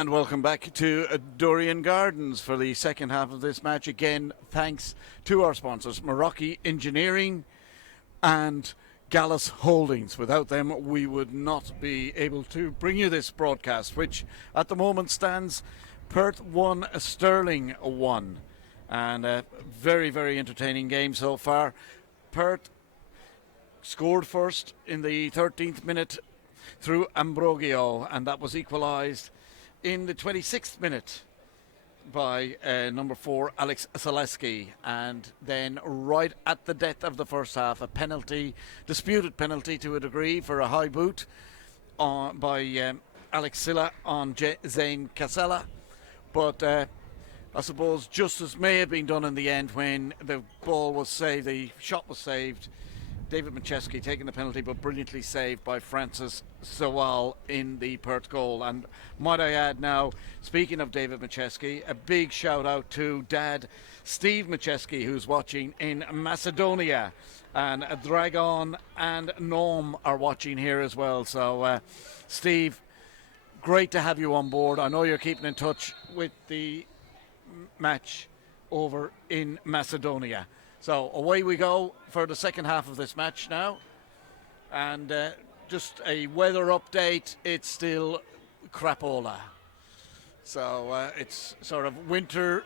And welcome back to Dorrien Gardens for the second half of this match. Again, thanks to our sponsors, Meraki Engineering and Gallus Holdings. Without them, we would not be able to bring you this broadcast, which at the moment stands Perth 1, Stirling 1. And a very, very entertaining game so far. Perth scored first in the 13th minute through Ambrogio, and that was equalised in the 26th minute by number 4 Alex Zaleski, and then right at the death of the first half, a penalty, disputed penalty to a degree, for a high boot by Alex Silla on Zane Casella, but I suppose justice may have been done in the end when the ball was saved, the shot was saved. David Macheski taking the penalty, but brilliantly saved by Francis Sewell in the Perth goal. And might I add now, speaking of David Macheski, a big shout out to Dad Steve Macheski, who's watching in Macedonia, and Dragon and Norm are watching here as well. So Steve, great to have you on board. I know you're keeping in touch with the match over in Macedonia. So away we go for the second half of this match now. And just a weather update, it's still crapola. So it's sort of winter,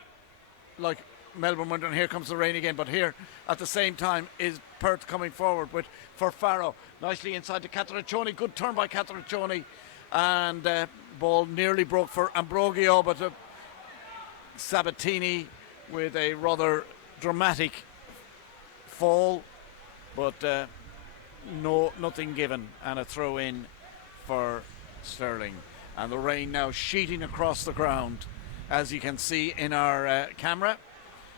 like Melbourne winter, and here comes the rain again. But here at the same time is Perth coming forward with Farfaro. Nicely inside to Cataraccioni. Good turn by Cataraccioni. And ball nearly broke for Ambrogio, but Sabatini with a rather dramatic fall, but nothing given, and a throw in for Stirling. And the rain now sheeting across the ground, as you can see in our camera.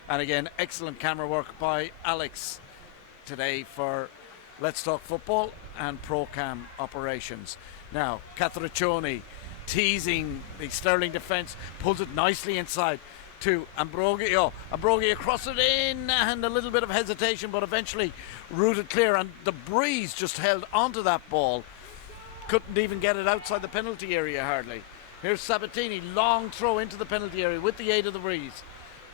And again, excellent camera work by Alex today for Let's Talk Football and ProCam operations. Now Cataraccioni teasing the Stirling defence, pulls it nicely inside to Ambrogio. Ambrogio crosses it in, and a little bit of hesitation, but eventually rooted clear, and the breeze just held onto that ball. Couldn't even get it outside the penalty area hardly. Here's Sabatini, long throw into the penalty area with the aid of the breeze.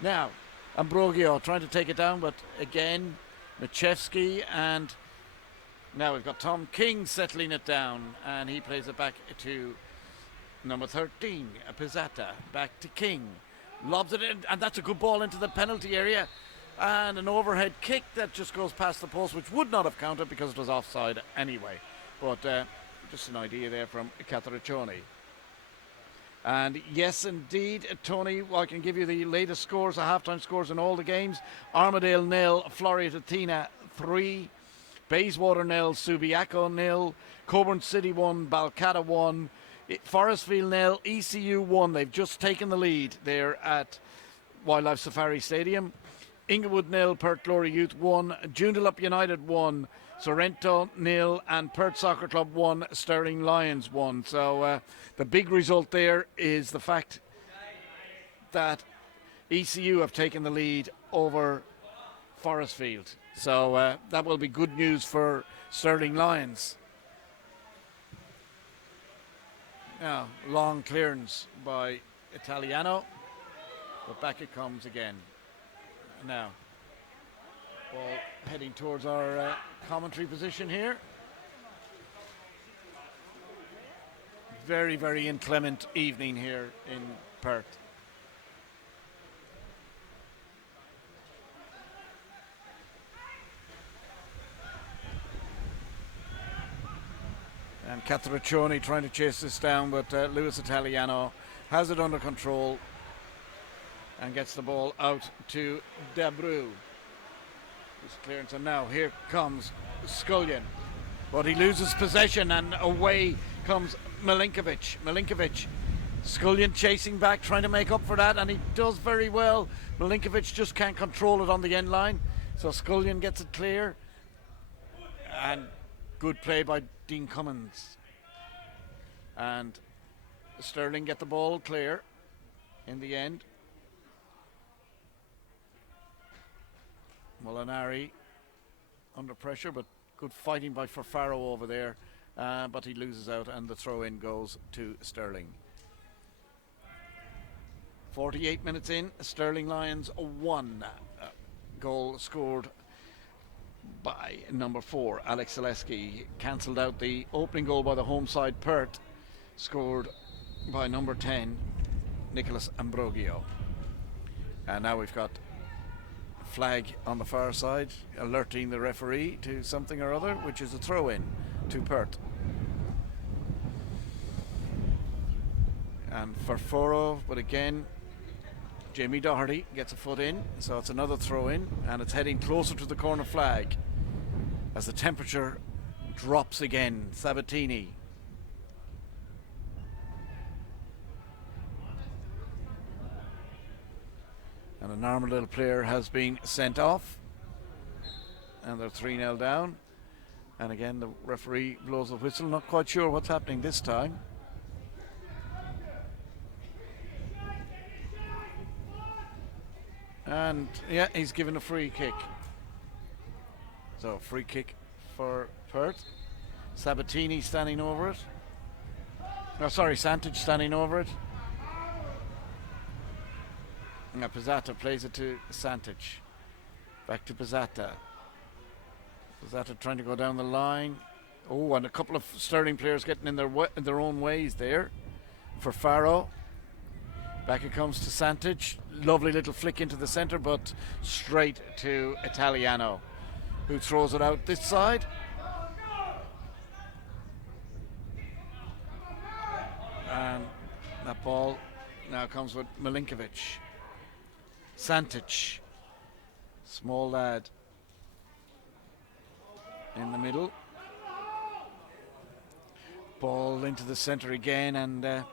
Now Ambrogio trying to take it down, but again Macheski, and now we've got Tom King settling it down, and he plays it back to number 13 Pizzata, back to King. Lobs it in, and that's a good ball into the penalty area, and an overhead kick that just goes past the post, which would not have counted because it was offside anyway. But just an idea there from Cataraccioni. And yes, indeed, Tony, I can give you the latest scores, the halftime scores in all the games. Armadale 0, Floriatina 3, Bayswater 0, Subiaco 0, Coburn City 1, Balcata 1, Forestfield 0, ECU 1. They've just taken the lead there at Wildlife Safari Stadium. Inglewood 0, Perth Glory Youth 1, Joondalup United 1, Sorrento 0, and Perth Soccer Club 1, Stirling Lions 1. So the big result there is the fact that ECU have taken the lead over Forestfield. So that will be good news for Stirling Lions. Now, long clearance by Italiano, but back it comes again. Now, ball heading towards our commentary position here. Very, very inclement evening here in Perth. And Cataraccioni trying to chase this down, but Luis Italiano has it under control and gets the ball out to Dabru. This clearance, and now here comes Scullion, but he loses possession, and away comes Milinkovic. Scullion chasing back, trying to make up for that, and he does very well. Milinkovic just can't control it on the end line, so Scullion gets it clear, and good play by Dean Cummins. And Stirling get the ball clear in the end. Molinari under pressure, but good fighting by Farfaro over there, but he loses out, and the throw in goes to Stirling. 48 minutes in, Stirling Lions 1. Goal scored by number 4, Alex Zaleski. Cancelled out the opening goal by the home side, Perth. Scored by number 10, Nicholas Ambrogio. And now we've got a flag on the far side alerting the referee to something or other, which is a throw-in to Perth. And for Foro, but again, Jamie Doherty gets a foot in, so it's another throw-in, and it's heading closer to the corner flag as the temperature drops again. Sabatini. And a normal little player has been sent off, and they're 3-0 down. And again, the referee blows the whistle. Not quite sure what's happening this time. And yeah, he's given a free kick. So free kick for Perth. Sabatini standing over it. Oh, sorry, Santic standing over it. Now Pizzata plays it to Santic. Back to Pizzata. Pizzata trying to go down the line. Oh, and a couple of Stirling players getting in their own ways there. For Faro. Back it comes to Santic. Lovely little flick into the centre, but straight to Italiano, who throws it out this side. And that ball now comes with Milinkovic. Santic, small lad in the middle. Ball into the centre again, and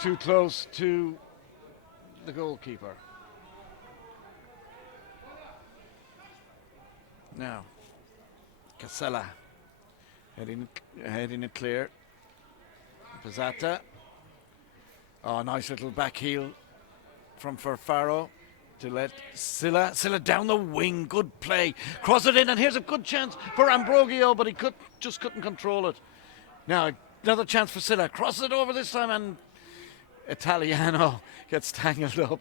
too close to the goalkeeper. Now, Casella heading it clear. Pizzata. Oh, nice little back heel from Faro to let Silla down the wing. Good play. Cross it in, and here's a good chance for Ambrogio, but he just couldn't control it. Now, another chance for Silla. Crosses it over this time, and Italiano gets tangled up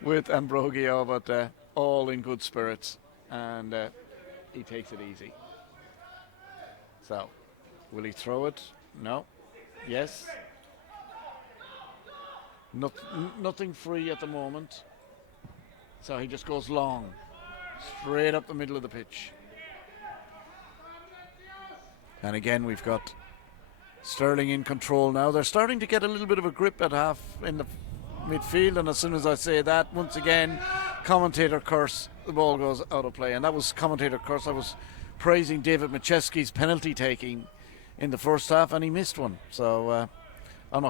with Ambrogio, but all in good spirits, and he takes it easy. So, will he throw it? No. Yes. Nothing free at the moment. So he just goes long, straight up the middle of the pitch. And again, we've got Stirling in control now. They're starting to get a little bit of a grip at half in the midfield, and as soon as I say that, once again, commentator curse, the ball goes out of play. And that was commentator curse. I was praising David Macheski's penalty taking in the first half, and he missed one. So I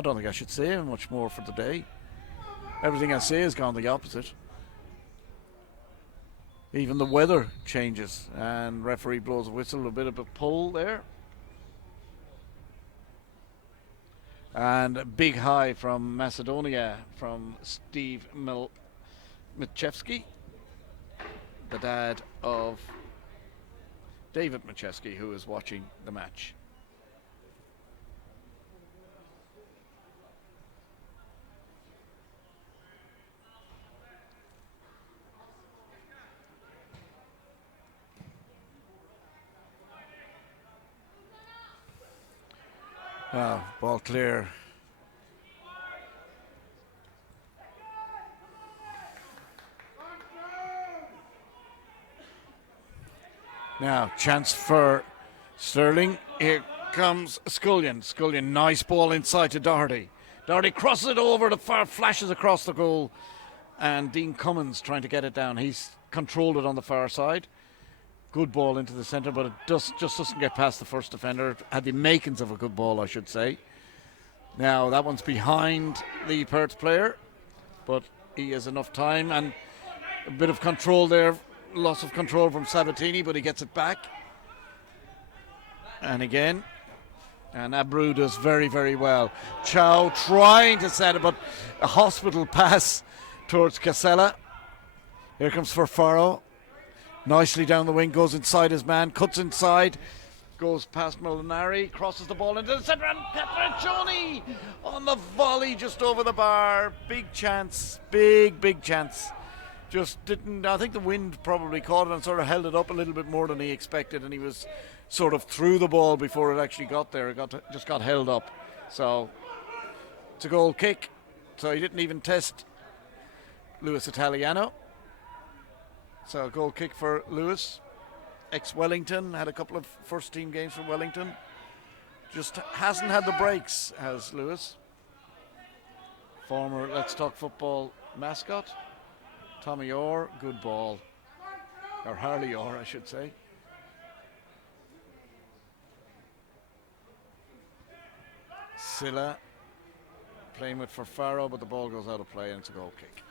don't think I should say much more for the day. Everything I say has gone the opposite. Even the weather changes, and referee blows a whistle. A bit of a pull there. And a big high from Macedonia from Steve Machevsky, the dad of David Machevsky, who is watching the match. Ball clear. Now, chance for Stirling. Here comes Scullion. Scullion, nice ball inside to Doherty. Doherty crosses it over, the far flashes across the goal, and Dean Cummins trying to get it down. He's controlled it on the far side. Good ball into the centre, but it just doesn't get past the first defender. It had the makings of a good ball, I should say. Now, that one's behind the Perth player, but he has enough time, and a bit of control there. Loss of control from Sabatini, but he gets it back. And again, and Abreu does very, very well. Chow trying to set it, but a hospital pass towards Casella. Here comes Faro. Nicely down the wing, goes inside his man, cuts inside. goes past Molinari, crosses the ball into the centre, and Catriccioni on the volley just over the bar. Big chance, big chance. Just didn't. I think the wind probably caught it and sort of held it up a little bit more than he expected, and he was sort of through the ball before it actually got there. It just got held up. So it's a goal kick. So he didn't even test Lewis Italiano. So a goal kick for Lewis. Ex-Wellington, had a couple of first team games for Wellington. Just hasn't had the breaks, has Lewis. Former Let's Talk Football mascot. Tommy Orr, good ball. Or Harley Orr, I should say. Silla playing with Farfaro, but the ball goes out of play and it's a goal kick.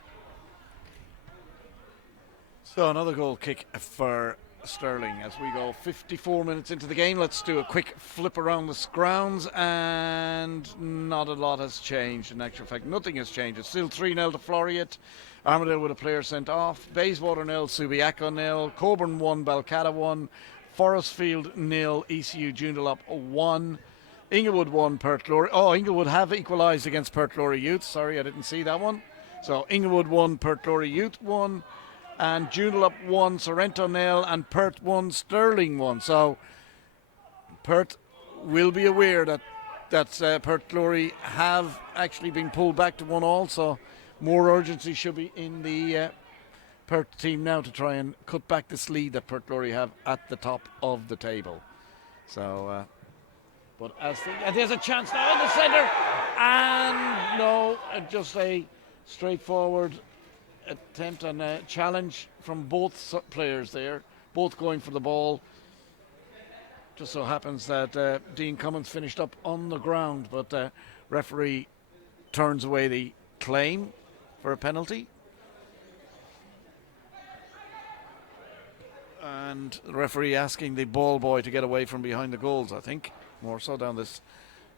So another goal kick for Stirling as we go 54 minutes into the game. Let's do a quick flip around the grounds, and not a lot has changed. In actual fact, nothing has changed. It's still 3-0 to Floriat. Armadale with a player sent off. Bayswater 0, Subiaco 0, Coburn 1, Balcata 1, Forestfield 0, ECU Joondalup 1, Inglewood 1, Perth Glory. Oh, Inglewood have equalised against Perth Glory Youth. Sorry, I didn't see that one. So Inglewood 1, Perth Glory Youth 1, and Joondalup 1, Sorrento 0, and Perth 1, Stirling 1. So Perth will be aware that Perth Glory have actually been pulled back to 1-1, so more urgency should be in the Perth team now to try and cut back this lead that Perth Glory have at the top of the table. So, but and there's a chance now in the centre, and no, just a straightforward attempt and a challenge from both players there, both going for the ball. Just so happens that Dean Cummins finished up on the ground, but referee turns away the claim for a penalty. And the referee asking the ball boy to get away from behind the goals, I think. More so down this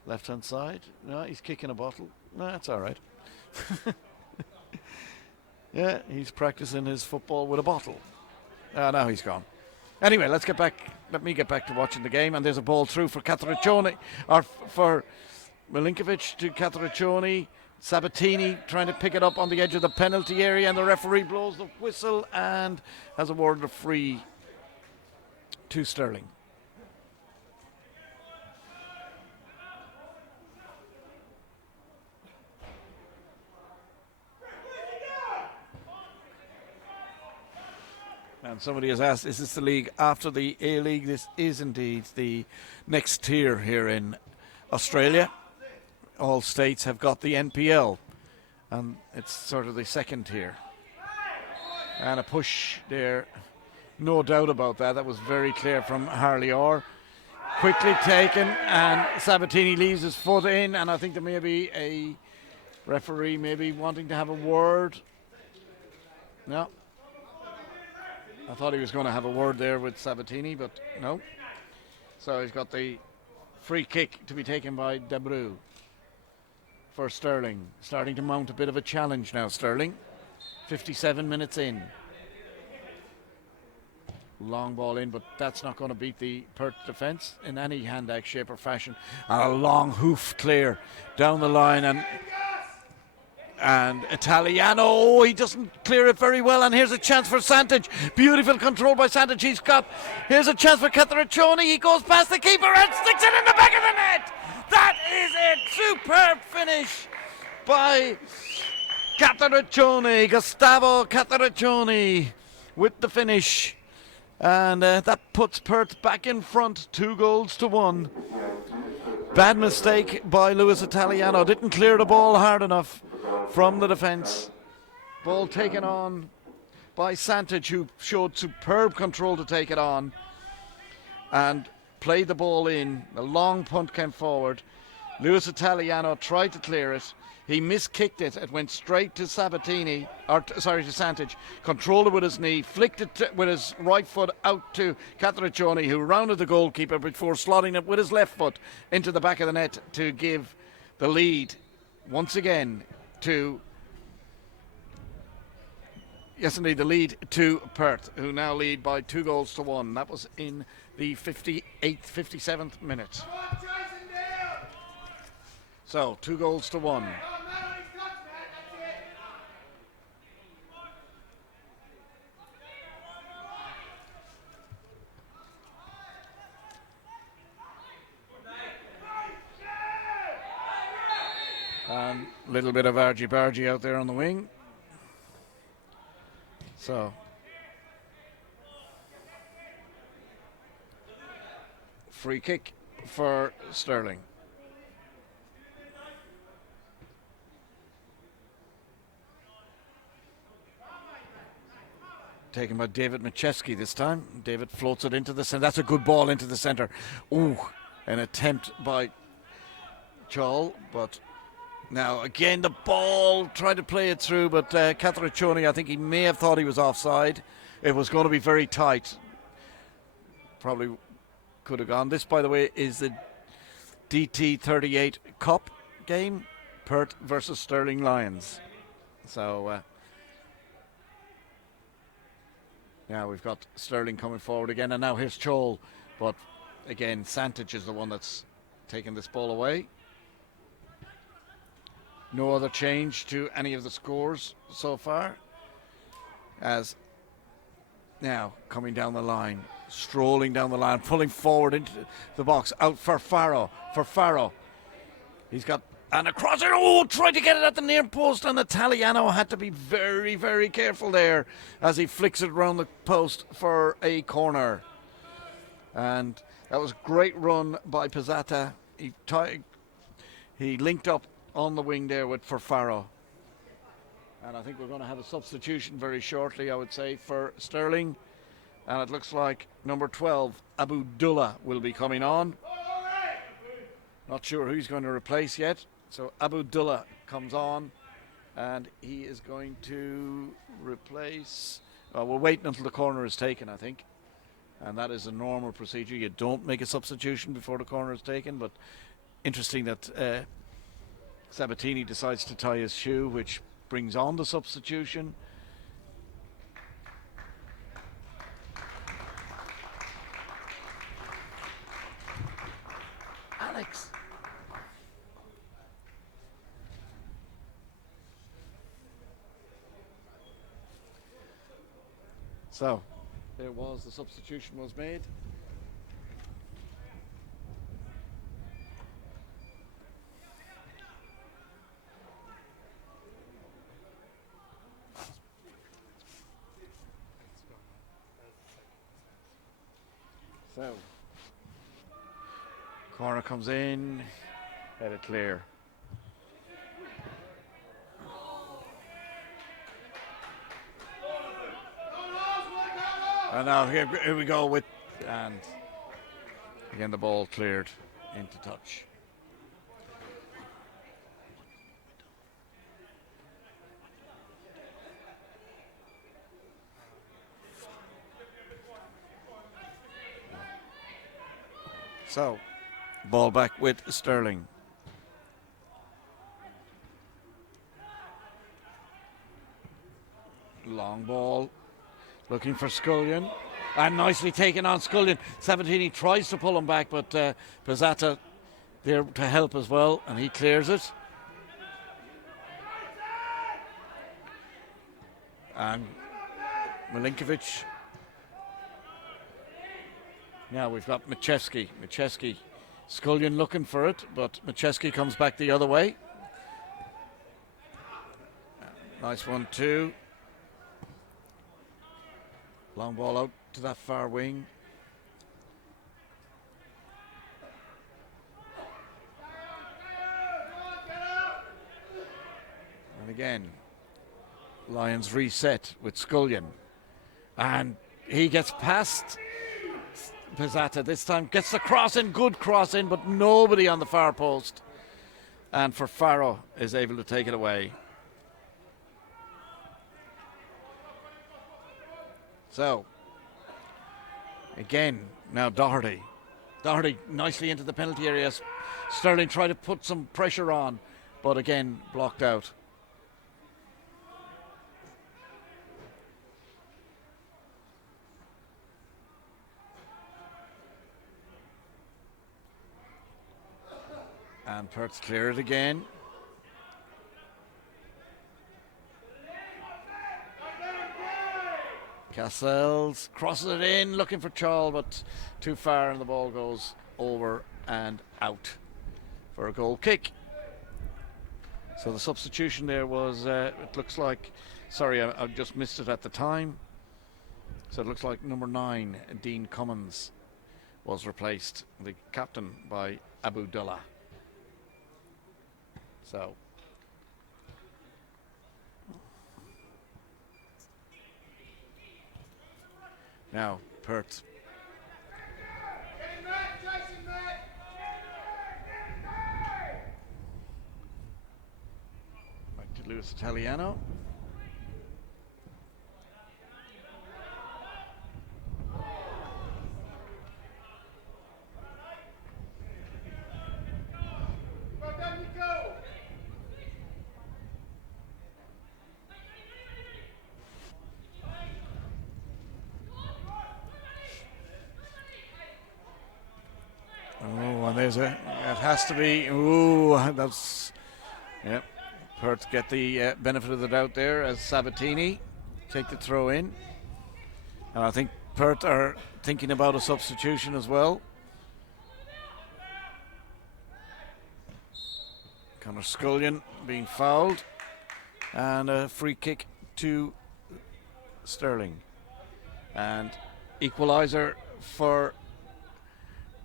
left-hand side. No, he's kicking a bottle. No, that's all right. Yeah, he's practicing his football with a bottle. Now he's gone. Anyway, let me get back to watching the game. And there's a ball through for Catriccioni, or for Milinkovic to Catriccioni. Sabatini trying to pick it up on the edge of the penalty area, and the referee blows the whistle and has awarded a free to Stirling. And somebody has asked, is this the league after the A-League? This is indeed the next tier here in Australia. All states have got the NPL, and it's sort of the second tier. And a push there, no doubt about that. That was very clear from Harley Orr. Quickly taken, and Sabatini leaves his foot in, and I think there may be a referee maybe wanting to have a word. No. I thought he was going to have a word there with Sabatini, but no. So he's got the free kick to be taken by Debreu for Stirling. Starting to mount a bit of a challenge now, Stirling. 57 minutes in. Long ball in, but that's not going to beat the Perth defence in any hand-act, shape or fashion. And a long hoof clear down the line, and Italiano, he doesn't clear it very well, and here's a chance for Santic. Beautiful control by Santic. Here's a chance for Catriccioni. He goes past the keeper and sticks it in the back of the net. That is a superb finish by Catriccioni, Gustavo Catriccioni, with the finish. And that puts Perth back in front, 2-1. Bad mistake by Lewis Italiano. Didn't clear the ball hard enough from the defence. Ball taken on by Santic, who showed superb control to take it on and played the ball in. A long punt came forward. Lewis Italiano tried to clear it. He miskicked it. It went straight to Sabatini, to Santic. Controlled it with his knee, flicked it with his right foot out to Catriccioni, who rounded the goalkeeper before slotting it with his left foot into the back of the net to give the lead once again to Yes, indeed, the lead to Perth, who now lead by 2-1. That was in the 58th, 57th minute. So, 2-1. And a little bit of argy-bargy out there on the wing. So, free kick for Stirling. Taken by David Macheski this time. David floats it into the centre. That's a good ball into the centre. Ooh, an attempt by Chol, but now again the ball, tried to play it through, but Catriccioni, I think he may have thought he was offside. It was going to be very tight. Probably could have gone. This, by the way, is the DT38 Cup game, Perth versus Stirling Lions. So now we've got Stirling coming forward again, and now here's Chol, but again Santic is the one that's taking this ball away. No other change to any of the scores so far. As now coming down the line, strolling down the line, pulling forward into the box, out for Farrow. He's got, and across it, tried to get it at the near post, and Italiano had to be very, very careful there as he flicks it around the post for a corner. And that was a great run by Pizzata. He linked up on the wing there with Farrow. And I think we're going to have a substitution very shortly, I would say, for Stirling. And it looks like number 12, Abdullah, will be coming on. Not sure who he's going to replace yet. So Abdullah comes on, and he is going to replace... we're waiting until the corner is taken, I think. And that is a normal procedure. You don't make a substitution before the corner is taken, but interesting that Sabatini decides to tie his shoe, which brings on the substitution. Alex. So, there was, the substitution was made. So, corner comes in, let it clear. And now here we go with, and again the ball cleared into touch. So, ball back with Stirling. Long ball, looking for Scullion. And nicely taken on Scullion. Sabatini tries to pull him back, but Pizzata there to help as well, and he clears it. And Milinkovic. Now we've got Macheski. Scullion looking for it, but Macheski comes back the other way. Nice one too. Long ball out to that far wing. And again, Lions reset with Scullion. And he gets past Pizzata this time, gets the cross in, good cross in, but nobody on the far post. And Farrow is able to take it away. So, again, now Doherty. Doherty nicely into the penalty area. Stirling tried to put some pressure on, but again, blocked out. And Perth's clear it again. Cassels crosses it in, looking for Chal, but too far, and the ball goes over and out for a goal kick. So the substitution there was, it looks like, sorry, I just missed it at the time. So it looks like number 9, Dean Cummins, was replaced, the captain, by Abdullah. So now Perth. Back to Luis Italiano. Oh, and there's it has to be. Ooh, that's. Yep. Perth get the benefit of the doubt there as Sabatini take the throw in. And I think Perth are thinking about a substitution as well. Connor Scullion being fouled. And a free kick to Stirling. And equaliser for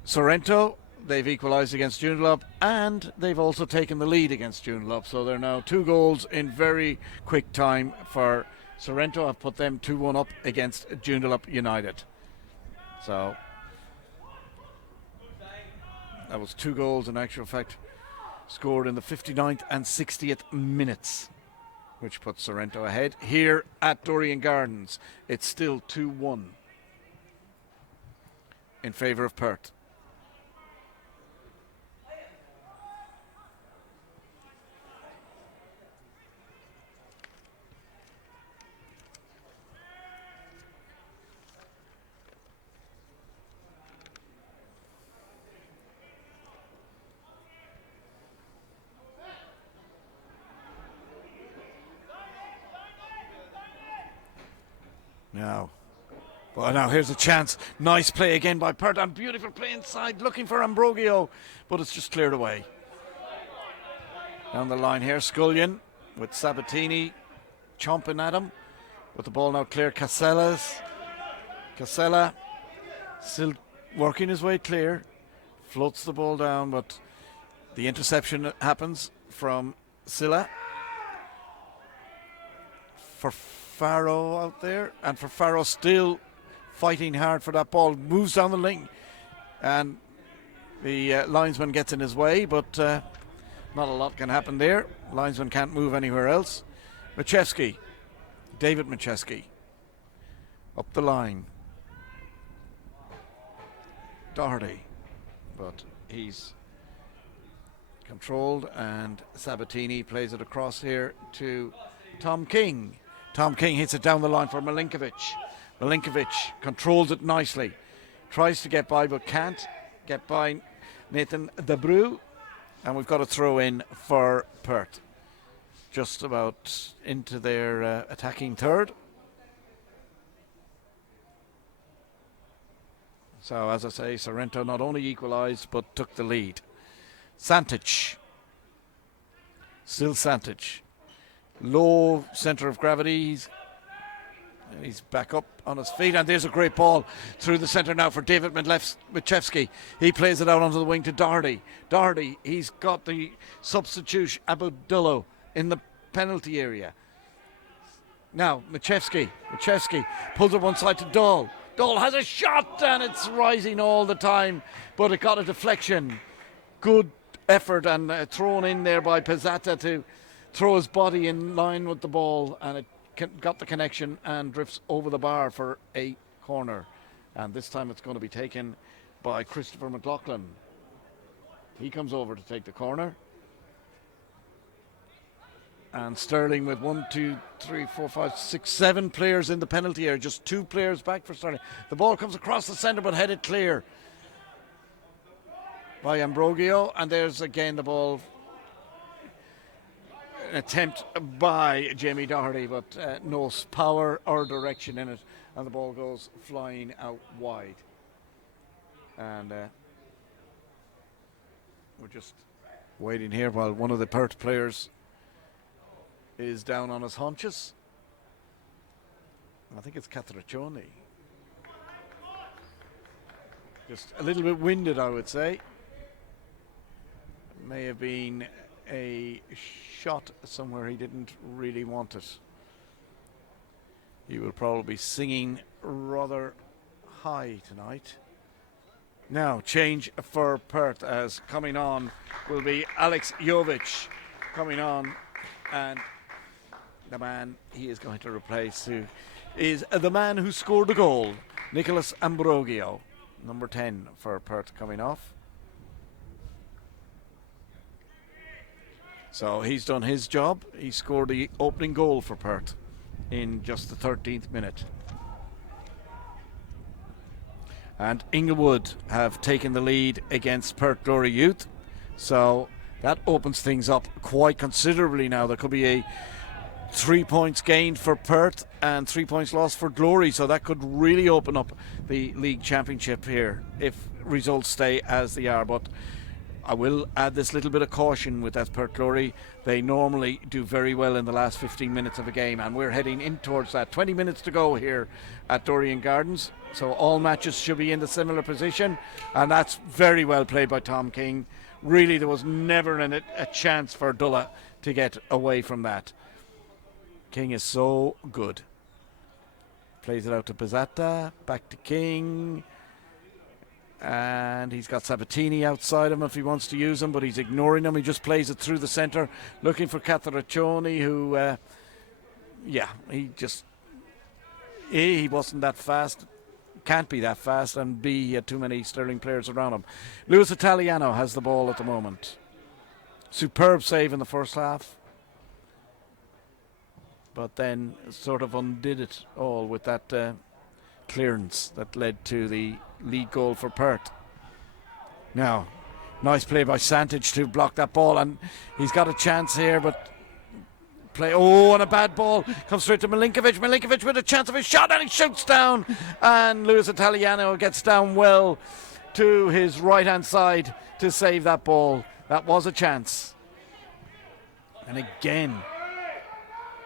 Sorrento. They've equalised against Joondalup, and they've also taken the lead against Joondalup. So they're now 2 goals in very quick time for Sorrento. I've put them 2-1 up against Joondalup United. So that was 2 goals in actual fact scored in the 59th and 60th minutes, which puts Sorrento ahead. Here at Dorrien Gardens, it's still 2-1 in favour of Perth. Now here's a chance. Nice play again by Perth, and beautiful play inside, looking for Ambrogio, but it's just cleared away. Down the line here, Scullion with Sabatini chomping at him. With the ball now clear, Casella still working his way clear. Floats the ball down, but the interception happens from Silla. For Farrow out there, and for Farrow still fighting hard for that ball, moves down the lane, and the linesman gets in his way, but not a lot can happen there. Linesman can't move anywhere else. David Machewski up the line. Doherty, but he's controlled, and Sabatini plays it across here to Tom King. Tom King hits it down the line for Milinkovic. Milinkovic controls it nicely. Tries to get by, but can't get by Nathan Debrew. And we've got a throw in for Perth. Just about into their attacking third. So, as I say, Sorrento not only equalised, but took the lead. Santic. Still Santic. Low centre of gravity. He's back up on his feet, and there's a great ball through the centre now for David Machewski. He plays it out onto the wing to Doherty. Doherty, he's got the substitute Abdullah in the penalty area. Now Machewski pulls it one side to Dahl. Dahl has a shot, and it's rising all the time, but it got a deflection. Good effort, and thrown in there by Pizzata to throw his body in line with the ball, and it got the connection and drifts over the bar for a corner. And this time it's going to be taken by Christopher McLaughlin. He comes over to take the corner. And Stirling with 7 players in the penalty area. Just 2 players back for Stirling. The ball comes across the centre but headed clear. by Ambrogio, and there's again the ball. An attempt by Jamie Doherty, but no power or direction in it, and the ball goes flying out wide. And we're just waiting here while one of the Perth players is down on his haunches. I think it's Catraccioni. Just a little bit winded, I would say. May have been a shot somewhere he didn't really want it. He will probably be singing rather high tonight. Now, change for Perth, as coming on will be Alex Jovic coming on, and the man he is going to replace who is the man who scored the goal, Nicholas Ambrogio, number 10 for Perth coming off. So he's done his job. He scored the opening goal for Perth in just the 13th minute. And Inglewood have taken the lead against Perth Glory Youth. So that opens things up quite considerably now. There could be a 3 points gained for Perth and 3 points lost for Glory. So that could really open up the league championship here if results stay as they are. But I will add this little bit of caution with that Perth Glory. They normally do very well in the last 15 minutes of a game, and we're heading in towards that. 20 minutes to go here at Dorrien Gardens, so all matches should be in the similar position, and that's very well played by Tom King. Really, there was never a chance for Dulla to get away from that. King is so good. Plays it out to Pizzata, back to King. And he's got Sabatini outside him if he wants to use him, but he's ignoring him. He just plays it through the centre, looking for Catraccioni, who, he wasn't that fast, can't be that fast, and B, he had too many Stirling players around him. Luis Italiano has the ball at the moment. Superb save in the first half, but then sort of undid it all with that clearance that led to the lead goal for Perth. Now, nice play by Santic to block that ball, and he's got a chance here, but and a bad ball comes straight to Milinkovic with a chance of a shot, and he shoots down, and Luis Italiano gets down well to his right hand side to save that ball. That was a chance. And again,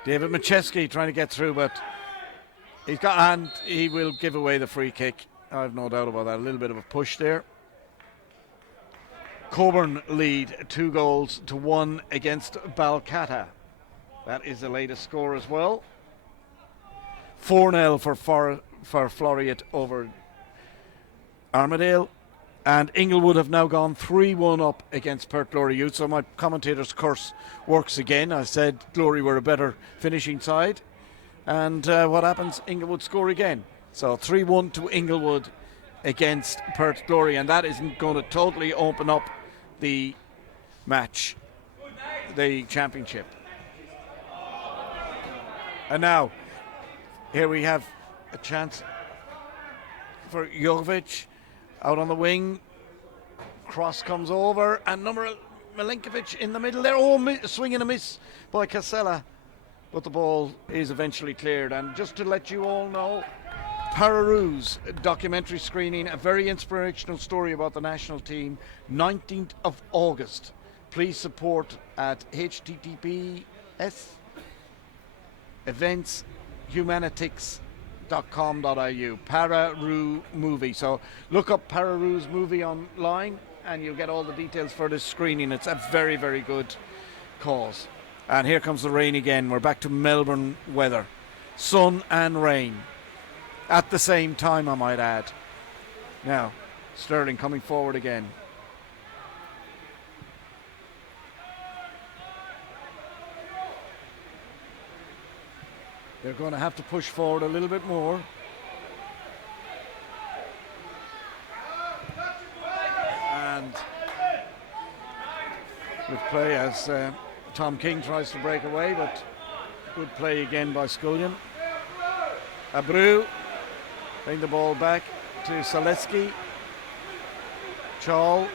David Macheski trying to get through, but he will give away the free kick. I have no doubt about that. A little bit of a push there. Coburn lead 2-1 against Balcatta. That is the latest score as well. 4-0 for Floriat over Armadale. And Inglewood have now gone 3-1 up against Perth Glory Youth. So my commentator's curse works again. I said Glory were a better finishing side. And what happens? Inglewood score again. So 3-1 to Inglewood against Perth Glory, and that isn't going to totally open up the match, the championship. And now, here we have a chance for Jovic out on the wing. Cross comes over, and Milinkovic in the middle there. Swing and a miss by Casella. But the ball is eventually cleared. And just to let you all know, Pararoos documentary screening, a very inspirational story about the national team, 19th of August. Please support at https eventshumanitics.com.au. Pararoo movie. So look up Pararoo's movie online and you'll get all the details for this screening. It's a very, very good cause. And here comes the rain again. We're back to Melbourne weather. Sun and rain. At the same time, I might add. Now, Stirling coming forward again. They're going to have to push forward a little bit more. And good play as Tom King tries to break away, but good play again by Scullion. Abreu bring the ball back to Zaleski. Chal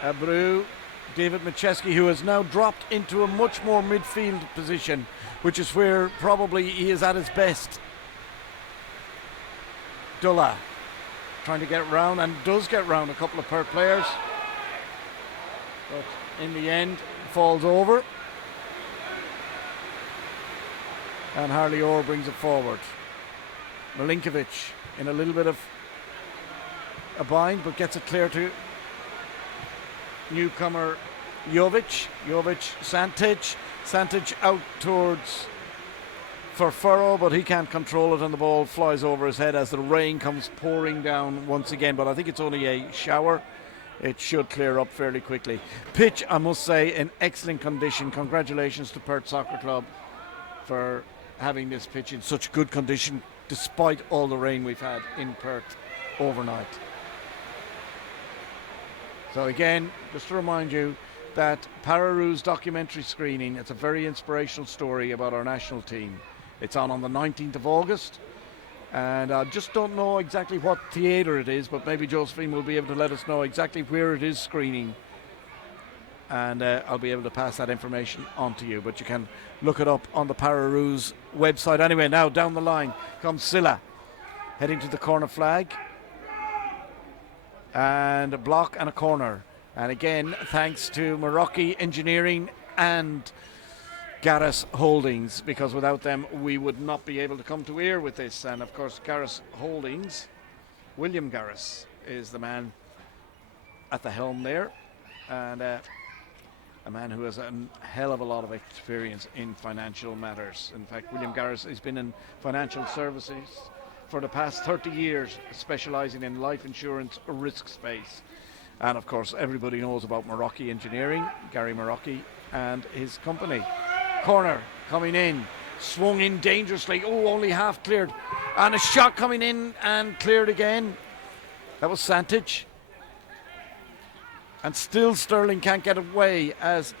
Abreu, David Macheski, who has now dropped into a much more midfield position, which is where probably he is at his best. Dulla trying to get round, and does get round a couple of Perth players, but in the end falls over, and Harley Orr brings it forward. Milinkovic in a little bit of a bind, but gets it clear to newcomer Jovic. Santic out towards Furfurro, but he can't control it, and the ball flies over his head as the rain comes pouring down once again. But I think it's only a shower. It should clear up fairly quickly. Pitch, I must say, in excellent condition. Congratulations to Perth Soccer Club for having this pitch in such good condition despite all the rain we've had in Perth overnight. So again, just to remind you that Pararou's documentary screening, it's a very inspirational story about our national team. It's on the 19th of August, and I just don't know exactly what theatre it is, but maybe Josephine will be able to let us know exactly where it is screening, and I'll be able to pass that information on to you, but you can look it up on the Pararou's website. Anyway, now down the line comes Silla, heading to the corner flag, and a block and a corner. And again, thanks to Meraki Engineering and Garris Holdings, because without them we would not be able to come to air with this. And of course, Garris Holdings, William Garris is the man at the helm there, and a man who has a hell of a lot of experience in financial matters. In fact, William Garris has been in financial services for the past 30 years, specialising in life insurance risk space. And of course, everybody knows about Meraki Engineering, Gary Meraki and his company. Corner coming in, swung in dangerously. Oh, only half cleared. And a shot coming in and cleared again. That was Santic. And still Stirling can't get away as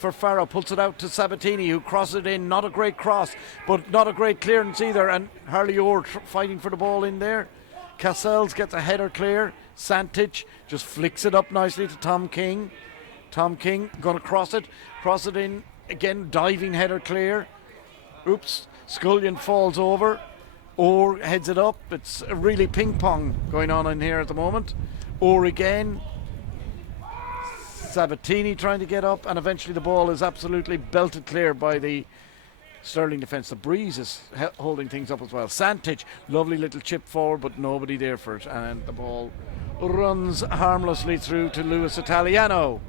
Furfurro puts it out to Sabatini, who crosses it in. Not a great cross, but not a great clearance either. And Harley Orr fighting for the ball in there. Cassels gets a header clear. Santic just flicks it up nicely to Tom King. Tom King going to cross it in again, diving header clear. Oops, Scullion falls over. Orr heads it up. It's a really ping pong going on in here at the moment. Orr again. Sabatini trying to get up, and eventually the ball is absolutely belted clear by the Stirling defence. The breeze is holding things up as well. Santic, lovely little chip forward, but nobody there for it, and the ball runs harmlessly through to Luis Italiano.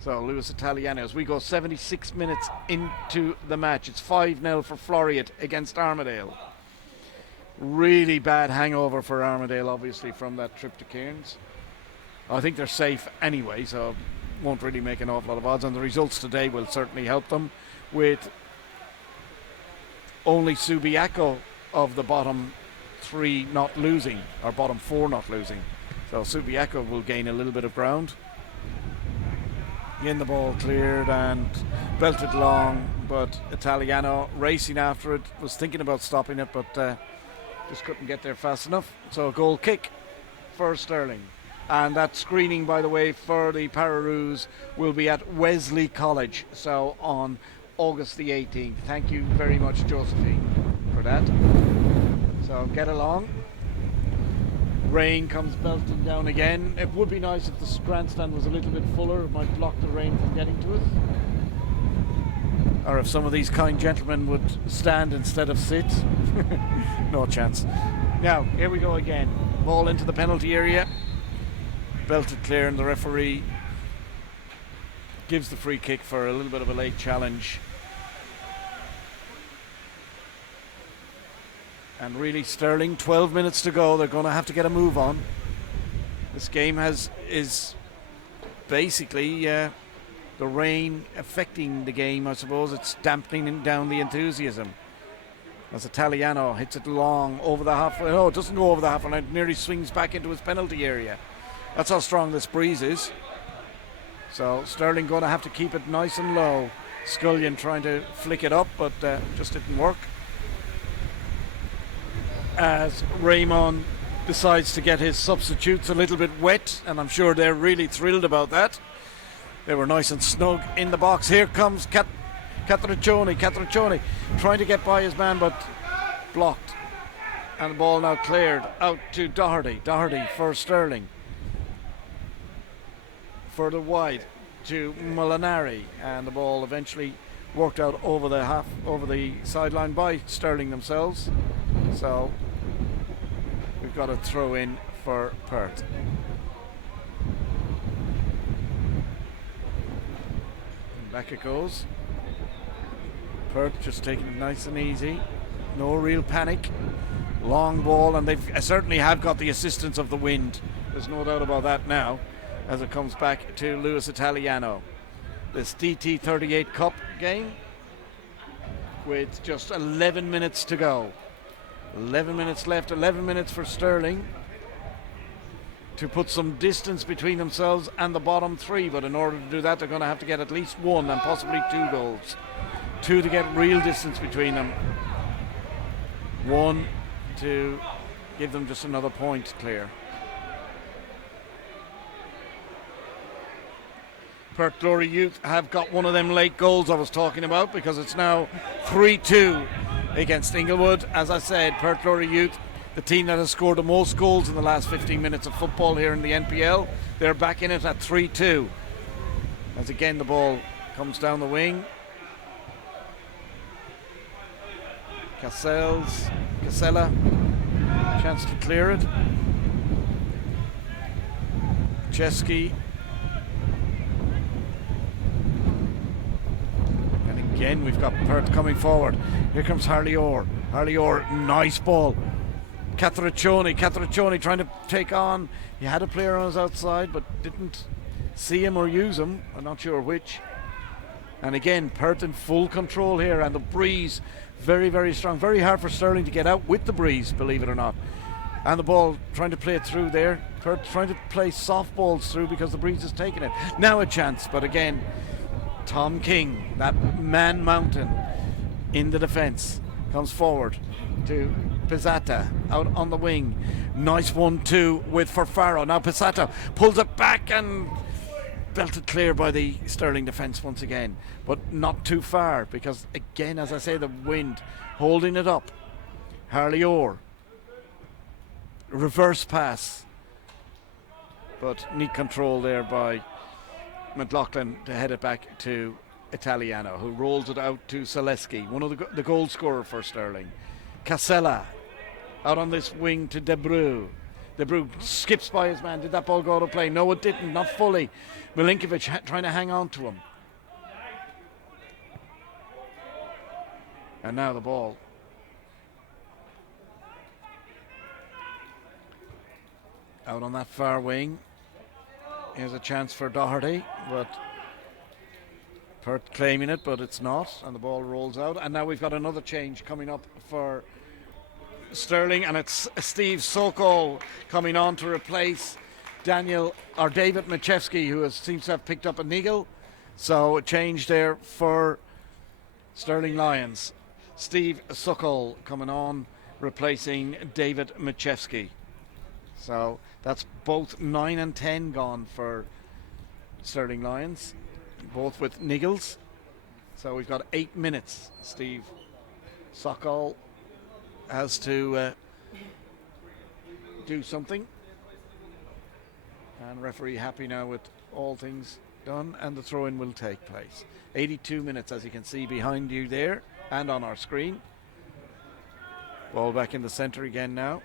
So Luis Italiano, as we go 76 minutes into the match, it's 5-0 for Floriat against Armadale. Really bad hangover for Armadale, obviously, from that trip to Cairns. I think they're safe anyway, so won't really make an awful lot of odds, and the results today will certainly help them, with only Subiaco of the bottom three not losing, or bottom four not losing. So Subiaco will gain a little bit of ground. Again, the ball cleared and belted long, but Italiano racing after it, was thinking about stopping it, but just couldn't get there fast enough. So a goal kick for Stirling. And that screening, by the way, for the Pararoos will be at Wesley College, so on August the 18th. Thank you very much, Josephine, for that. So get along. Rain comes belting down again. It would be nice if the grandstand was a little bit fuller. It might block the rain from getting to it. Or if some of these kind gentlemen would stand instead of sit. No chance. Now, here we go again. Ball into the penalty area. Belted clear, and the referee gives the free kick for a little bit of a late challenge. And really, Stirling, 12 minutes to go. They're going to have to get a move on. This game is basically the rain affecting the game, I suppose. It's dampening down the enthusiasm. As Italiano hits it long over the halfway. No, it doesn't go over the halfway line. It nearly swings back into his penalty area. That's how strong this breeze is. So Stirling going to have to keep it nice and low. Scullion trying to flick it up, but just didn't work. As Raymond decides to get his substitutes a little bit wet, and I'm sure they're really thrilled about that. They were nice and snug in the box. Here comes Catriccioni trying to get by his man, but blocked. And the ball now cleared out to Doherty for Stirling. Further wide to Molinari, and the ball eventually worked out over the sideline by Stirling themselves. So we've got a throw in for Perth. And back it goes. Perth just taking it nice and easy. No real panic. Long ball, and they certainly have got the assistance of the wind. There's no doubt about that now, as it comes back to Luis Italiano. This DT38 Cup game with just 11 minutes to go. 11 minutes left, 11 minutes for Stirling to put some distance between themselves and the bottom three, but in order to do that they're going to have to get at least one and possibly 2 goals. 2 to get real distance between them. 1 to give them just another point clear. Perth Glory Youth have got one of them late goals I was talking about, because it's now 3-2 against Inglewood. As I said, Perth Glory Youth, the team that has scored the most goals in the last 15 minutes of football here in the NPL, they're back in it at 3-2. As again the ball comes down the wing. Casella, chance to clear it. Chesky. And again we've got Perth coming forward. Here comes Harley Orr. Nice ball. Catriccioni trying to take on. He had a player on his outside but didn't see him or use him. I'm not sure which. And again, Perth in full control here, and the breeze very, very strong. Very hard for Stirling to get out with the breeze, believe it or not. And the ball trying to play it through there. Perth trying to play soft balls through because the breeze is taking it. Now a chance, but again, Tom King, that man mountain in the defence, comes forward to Pizzata out on the wing. Nice 1-2 with Farfaro. Now Pizzata pulls it back and belted clear by the Stirling defence once again, but not too far, because again, as I say, the wind holding it up. Harley Orr, reverse pass, but neat control there by McLaughlin to head it back to Italiano, who rolls it out to Zaleski, one of the goal scorer for Stirling. Casella out on this wing to De Bruyne. De Bruyne skips by his man. Did that ball go out of play? No, it didn't. Not fully. Milinkovic trying to hang on to him. And now the ball. Out on that far wing. Here's a chance for Doherty, but Perth claiming it, but it's not. And the ball rolls out. And now we've got another change coming up for Stirling, and it's Steve Sokol coming on to replace David Machewski, who seems to have picked up a niggle. So a change there for Stirling Lions. Steve Sokol coming on, replacing David Machewski. So that's both 9 and 10 gone for Stirling Lions, both with niggles. So we've got 8 minutes. Steve Sokol has to do something, and referee happy now with all things done, and the throw-in will take place. 82 minutes, as you can see behind you there and on our screen. Ball back in the centre again now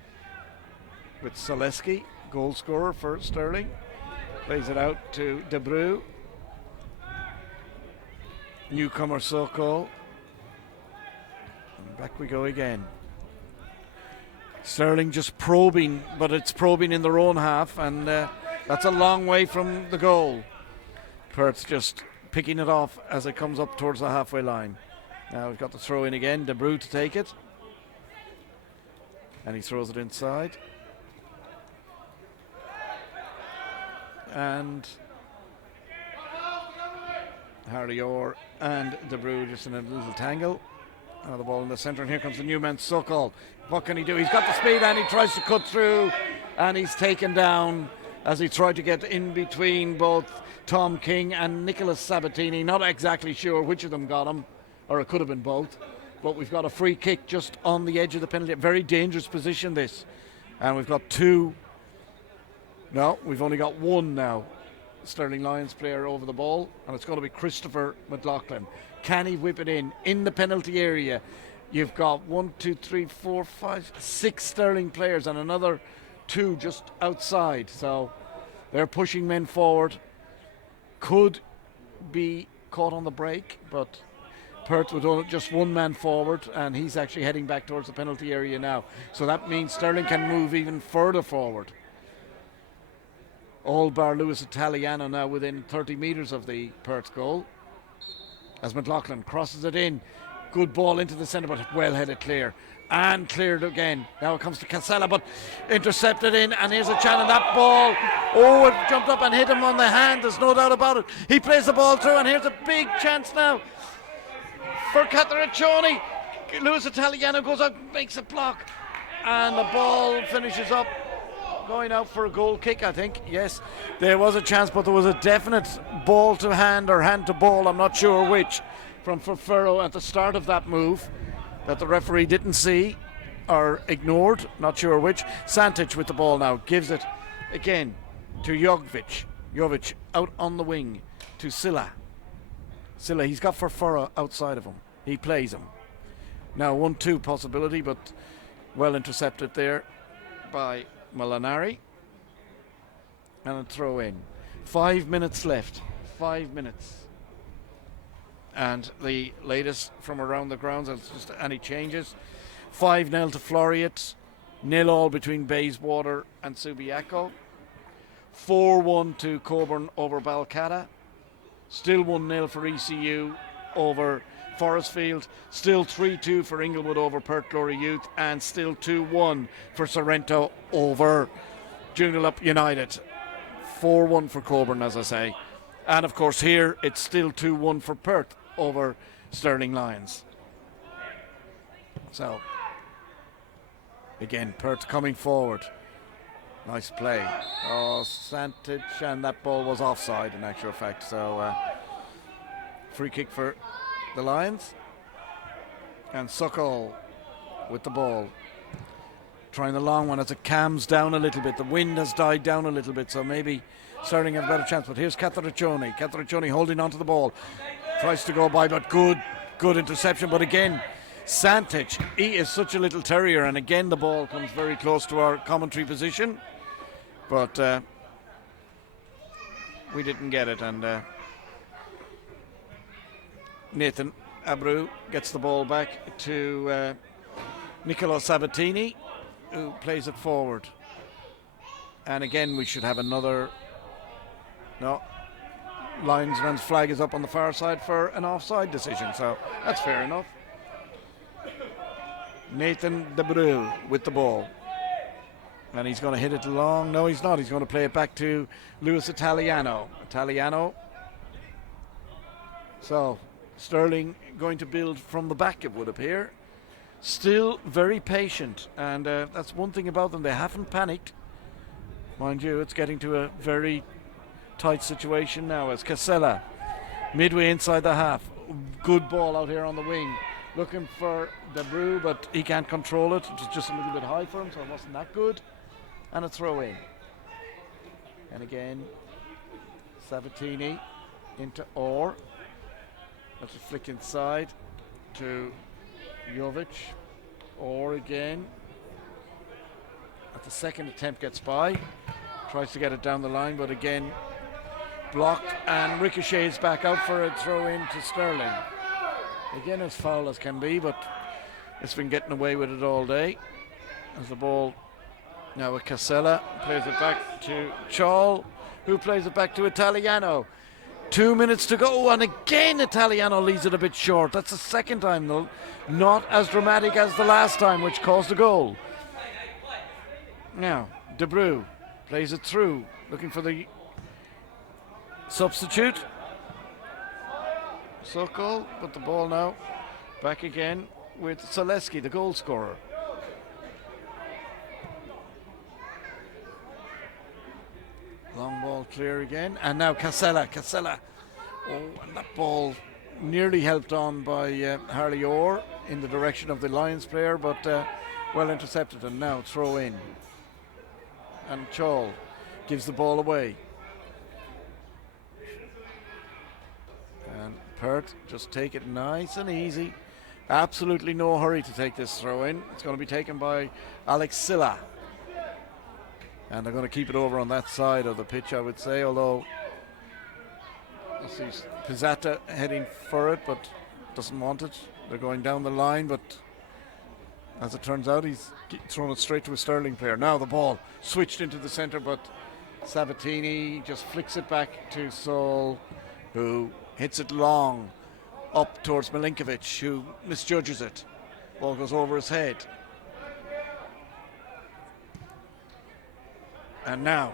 with Zaleski, goal scorer for Stirling. Plays it out to De Bruyne. Newcomer Sokol. And back we go again. Stirling just probing, but it's probing in their own half, and that's a long way from the goal. Perth just picking it off as it comes up towards the halfway line. Now we've got the throw in again, De Bruyne to take it, and he throws it inside. And Harley Orr and De Bruyne just in a little tangle. Now the ball in the centre, and here comes the new man, Sokol. What can he do? He's got the speed, and he tries to cut through, and he's taken down as he tried to get in between both Tom King and Nicholas Sabatini. Not exactly sure which of them got him, or it could have been both. But we've got a free kick just on the edge of the penalty. Very dangerous position, this. And we've got two. No, we've only got one now. Stirling Lions player over the ball, and it's going to be Christopher McLaughlin. Can he whip it in the penalty area? You've got 1, 2, 3, 4, 5, 6 Stirling players and another 2 just outside. So they're pushing men forward. Could be caught on the break, but Perth with just one man forward, and he's actually heading back towards the penalty area now. So that means Stirling can move even further forward. All bar Lewis Italiano now within 30 metres of the Perth goal. As McLaughlin crosses it in. Good ball into the centre, but well headed clear. And cleared again. Now it comes to Casella, but intercepted in, and here's a challenge. That ball, it jumped up and hit him on the hand, there's no doubt about it. He plays the ball through, and here's a big chance now for Cataraccioni. Lewis Italiano goes out, makes a block, and the ball finishes up going out for a goal kick, I think. Yes, there was a chance, but there was a definite ball to hand or hand to ball, I'm not sure which, from Furfurro at the start of that move that the referee didn't see or ignored, not sure which. Santic with the ball now, gives it again to Jovic. Jovic out on the wing to Silla. Silla, he's got Furfurro outside of him. He plays him. Now 1-2 possibility, but well intercepted there by Molinari, and a throw in. 5 minutes left. 5 minutes. And the latest from around the grounds, it's just any changes. 5-0 to Floriat. 0-0 between Bayswater and Subiaco. 4-1 to Coburn over Balcata. Still 1-0 for ECU over Forestfield. Still 3-2 for Inglewood over Perth Glory Youth, and still 2-1 for Sorrento over Joondalup United. 4-1 for Coburn, as I say. And of course here it's still 2-1 for Perth over Stirling Lions. So again, Perth coming forward. Nice play. Oh, Santic, and that ball was offside in actual fact. So free kick for the Lions. And Sokol with the ball. Trying the long one as it calms down a little bit. The wind has died down a little bit, so maybe Stirling have a better chance. But here's Cataraccioni. Cataraccioni holding on to the ball. Tries to go by, but good interception. But again, Santic, he is such a little terrier, and again the ball comes very close to our commentary position. But we didn't get it, and Nathan Abreu gets the ball back to Niccolo Sabatini, who plays it forward. And again we should have another. No, linesman's flag is up on the far side for an offside decision, so that's fair enough. Nathan Abreu with the ball. And he's going to hit it long. No, he's not. He's going to play it back to Luis Italiano. So Stirling going to build from the back, it would appear. Still very patient, and that's one thing about them. They haven't panicked. Mind you, it's getting to a very tight situation now as Casella, midway inside the half. Good ball out here on the wing. Looking for Debrew, but he can't control it. It was just a little bit high for him, so it wasn't that good. And a throw in. And again, Sabatini into Orr. That's a flick inside to Jovic. Orr again. At the second attempt gets by. Tries to get it down the line, but again blocked, and ricochets back out for a throw in to Stirling. Again as foul as can be, but it's been getting away with it all day. As the ball now with Casella, plays it back to Chall, who plays it back to Italiano. 2 minutes to go, and again Italiano leaves it a bit short. That's the second time though, not as dramatic as the last time, which caused a goal. Now Debrew plays it through, looking for the substitute. Sokol, but the ball now back again with Zaleski, the goal scorer. Long ball clear again, and now Casella. Oh, and that ball nearly helped on by Harley Orr in the direction of the Lions player, but well intercepted, and now throw in. And Chol gives the ball away. And Perth just take it nice and easy. Absolutely no hurry to take this throw in. It's going to be taken by Alex Silla. And they're going to keep it over on that side of the pitch, I would say, although I see Pizzata heading for it, but doesn't want it. They're going down the line, but as it turns out, he's thrown it straight to a Stirling player. Now the ball switched into the centre, but Sabatini just flicks it back to Sol, who hits it long up towards Milinkovic, who misjudges it. Ball goes over his head. And now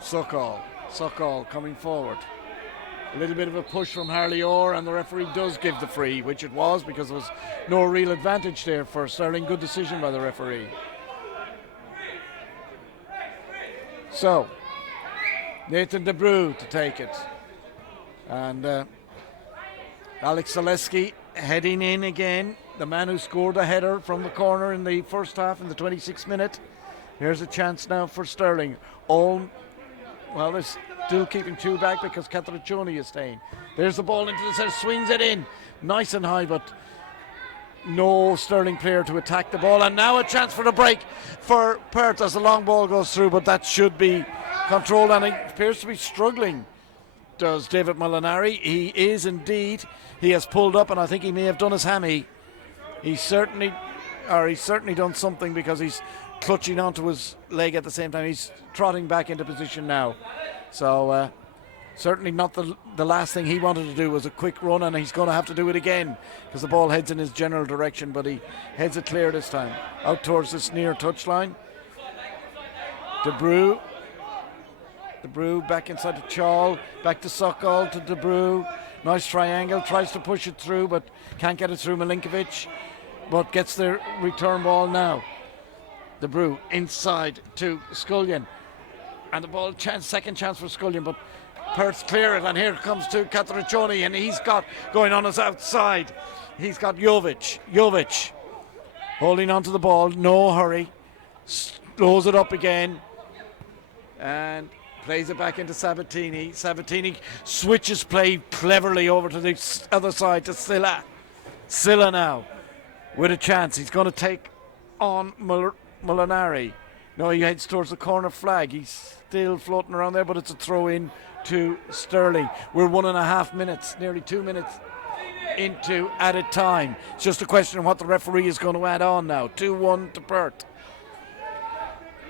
Sokol coming forward. A little bit of a push from Harley Orr, and the referee does give the free, which it was, because there was no real advantage there for Stirling. Good decision by the referee. So Nathan DeBrew to take it, and Alex Zaleski heading in again, the man who scored a header from the corner in the first half in the 26th minute. Here's a chance now for Stirling. Well, they're still keeping two back because Catriccioni is staying. There's the ball into the centre, swings it in, nice and high, but no Stirling player to attack the ball. And now a chance for the break for Perth as the long ball goes through, but that should be controlled, and it appears to be struggling. Does David Molinari? He is indeed. He has pulled up, and I think he may have done his hammy. He's certainly done something, because he's clutching onto his leg at the same time. He's trotting back into position now. So certainly not the last thing he wanted to do was a quick run, and he's going to have to do it again because the ball heads in his general direction, but he heads it clear this time out towards this near touchline. DeBrew back inside to Chal, back to Sokol, to DeBrew. Nice triangle, tries to push it through but can't get it through Milinkovic, but gets the return ball now. DeBrew inside to Scullion, and the ball second chance for Scullion, but Perth clear it, and here comes to Catriccioni, and he's got going on his outside. He's got Jovic holding onto the ball, no hurry, slows it up again, and plays it back into Sabatini. Sabatini switches play cleverly over to the other side to Silla. Silla now with a chance. He's going to take on Molinari. No, he heads towards the corner flag. He's still floating around there, but it's a throw in to Stirling. We're 1.5 minutes, nearly 2 minutes into added time. It's just a question of what the referee is going to add on now. 2-1 to Perth.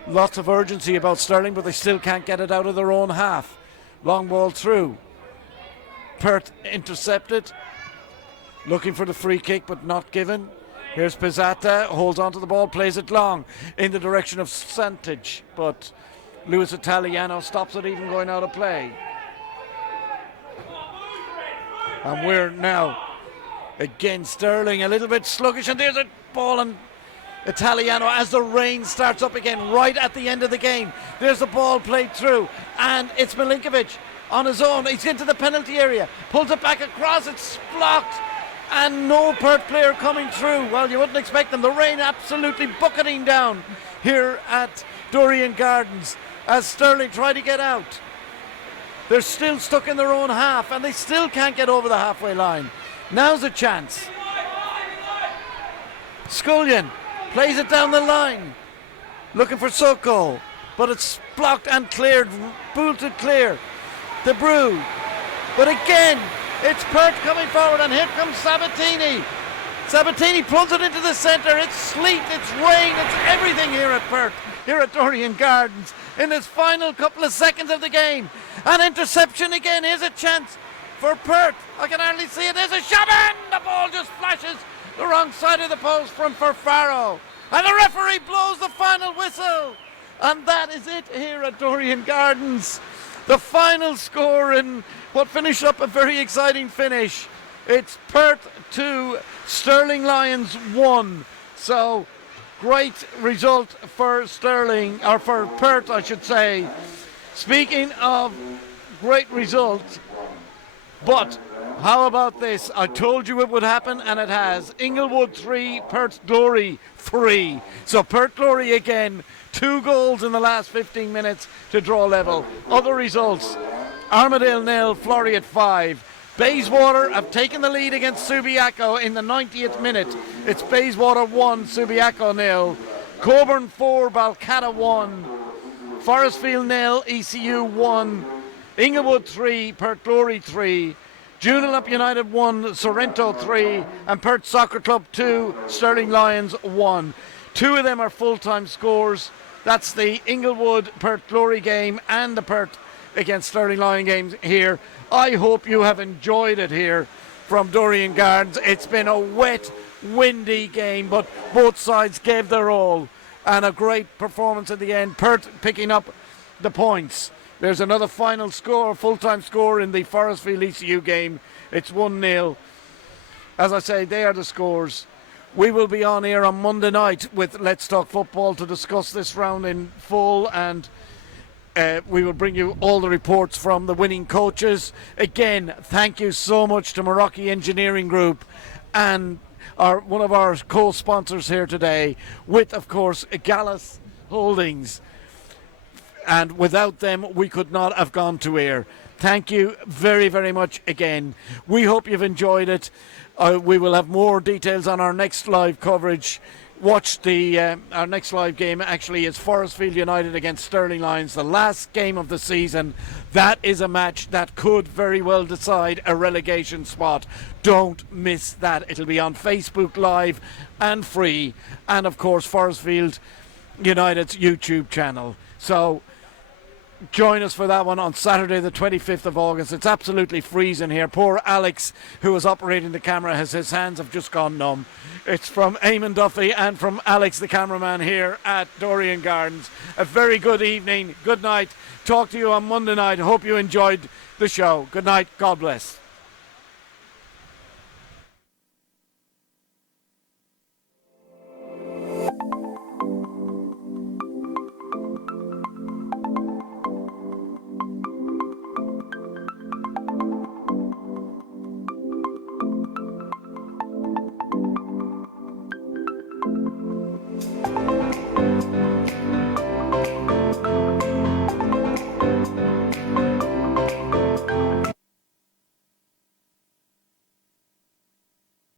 Lots of urgency about Stirling, but they still can't get it out of their own half. Long ball through. Perth intercepted. Looking for the free kick, but not given. Here's Pizzata, holds onto the ball, plays it long in the direction of Santic, but Luis Italiano stops it even going out of play. And we're now again Stirling a little bit sluggish, and there's a ball, and Italiano, as the rain starts up again right at the end of the game, there's the ball played through, and it's Milinkovic on his own. He's into the penalty area, pulls it back across, it's blocked, and no Perth player coming through. Well, you wouldn't expect them. The rain absolutely bucketing down here at Dorrien Gardens as Stirling try to get out. They're still stuck in their own half, and they still can't get over the halfway line. Now's a chance. Scullion plays it down the line, looking for Sokol, but it's blocked and cleared, bolted clear. DeBrew, but again, it's Perth coming forward, and here comes Sabatini. Sabatini pulls it into the centre. It's sleet, it's rain, it's everything here at Perth, here at Dorrien Gardens, in this final couple of seconds of the game. An interception again. Here's a chance for Perth. I can hardly see it. There's a shot, and the ball just flashes the wrong side of the post from Farfaro. And the referee blows the final whistle. And that is it here at Dorrien Gardens. The final score in what finished up a very exciting finish. It's Perth 2, Stirling Lions 1. So, great result for Stirling, or for Perth, I should say. Speaking of great result, but how about this? I told you it would happen, and it has. Inglewood 3, Perth Glory 3. So Perth Glory again, 2 goals in the last 15 minutes to draw level. Other results: Armadale 0, Flory at 5. Bayswater have taken the lead against Subiaco in the 90th minute. It's Bayswater 1, Subiaco 0. Coburn 4, Balcata 1. Forestfield 0, ECU 1. Inglewood 3, Perth Glory 3. Joondalup United 1, Sorrento 3. And Perth Soccer Club 2, Stirling Lions 1. 2 of them are full-time scores. That's the Inglewood Perth Glory game and the Perth against Stirling Lion games here. I hope you have enjoyed it here from Dorrien Gardens. It's been a wet, windy game, but both sides gave their all, and a great performance at the end. Perth picking up the points. There's another final score, full-time score in the Forestfield ECU game. It's 1-0. As I say, they are the scores. We will be on here on Monday night with Let's Talk Football to discuss this round in full, and we will bring you all the reports from the winning coaches. Again, thank you so much to Meraki Engineering Group and one of our co-sponsors here today, with, of course, Gallus Holdings. And without them, we could not have gone to air. Thank you very, very much again. We hope you've enjoyed it. We will have more details on our next live coverage. Watch our next live game actually is Forestfield United against Stirling Lions, the last game of the season. That is a match that could very well decide a relegation spot. Don't miss that. It'll be on Facebook Live and free, and of course Forestfield United's YouTube channel. So join us for that one on Saturday the 25th of August. It's absolutely freezing here. Poor Alex, who was operating the camera, his hands have just gone numb. It's from Eamon Duffy and from Alex, the cameraman, here at Dorrien Gardens. A very good evening. Good night. Talk to you on Monday night. Hope you enjoyed the show. Good night. God bless.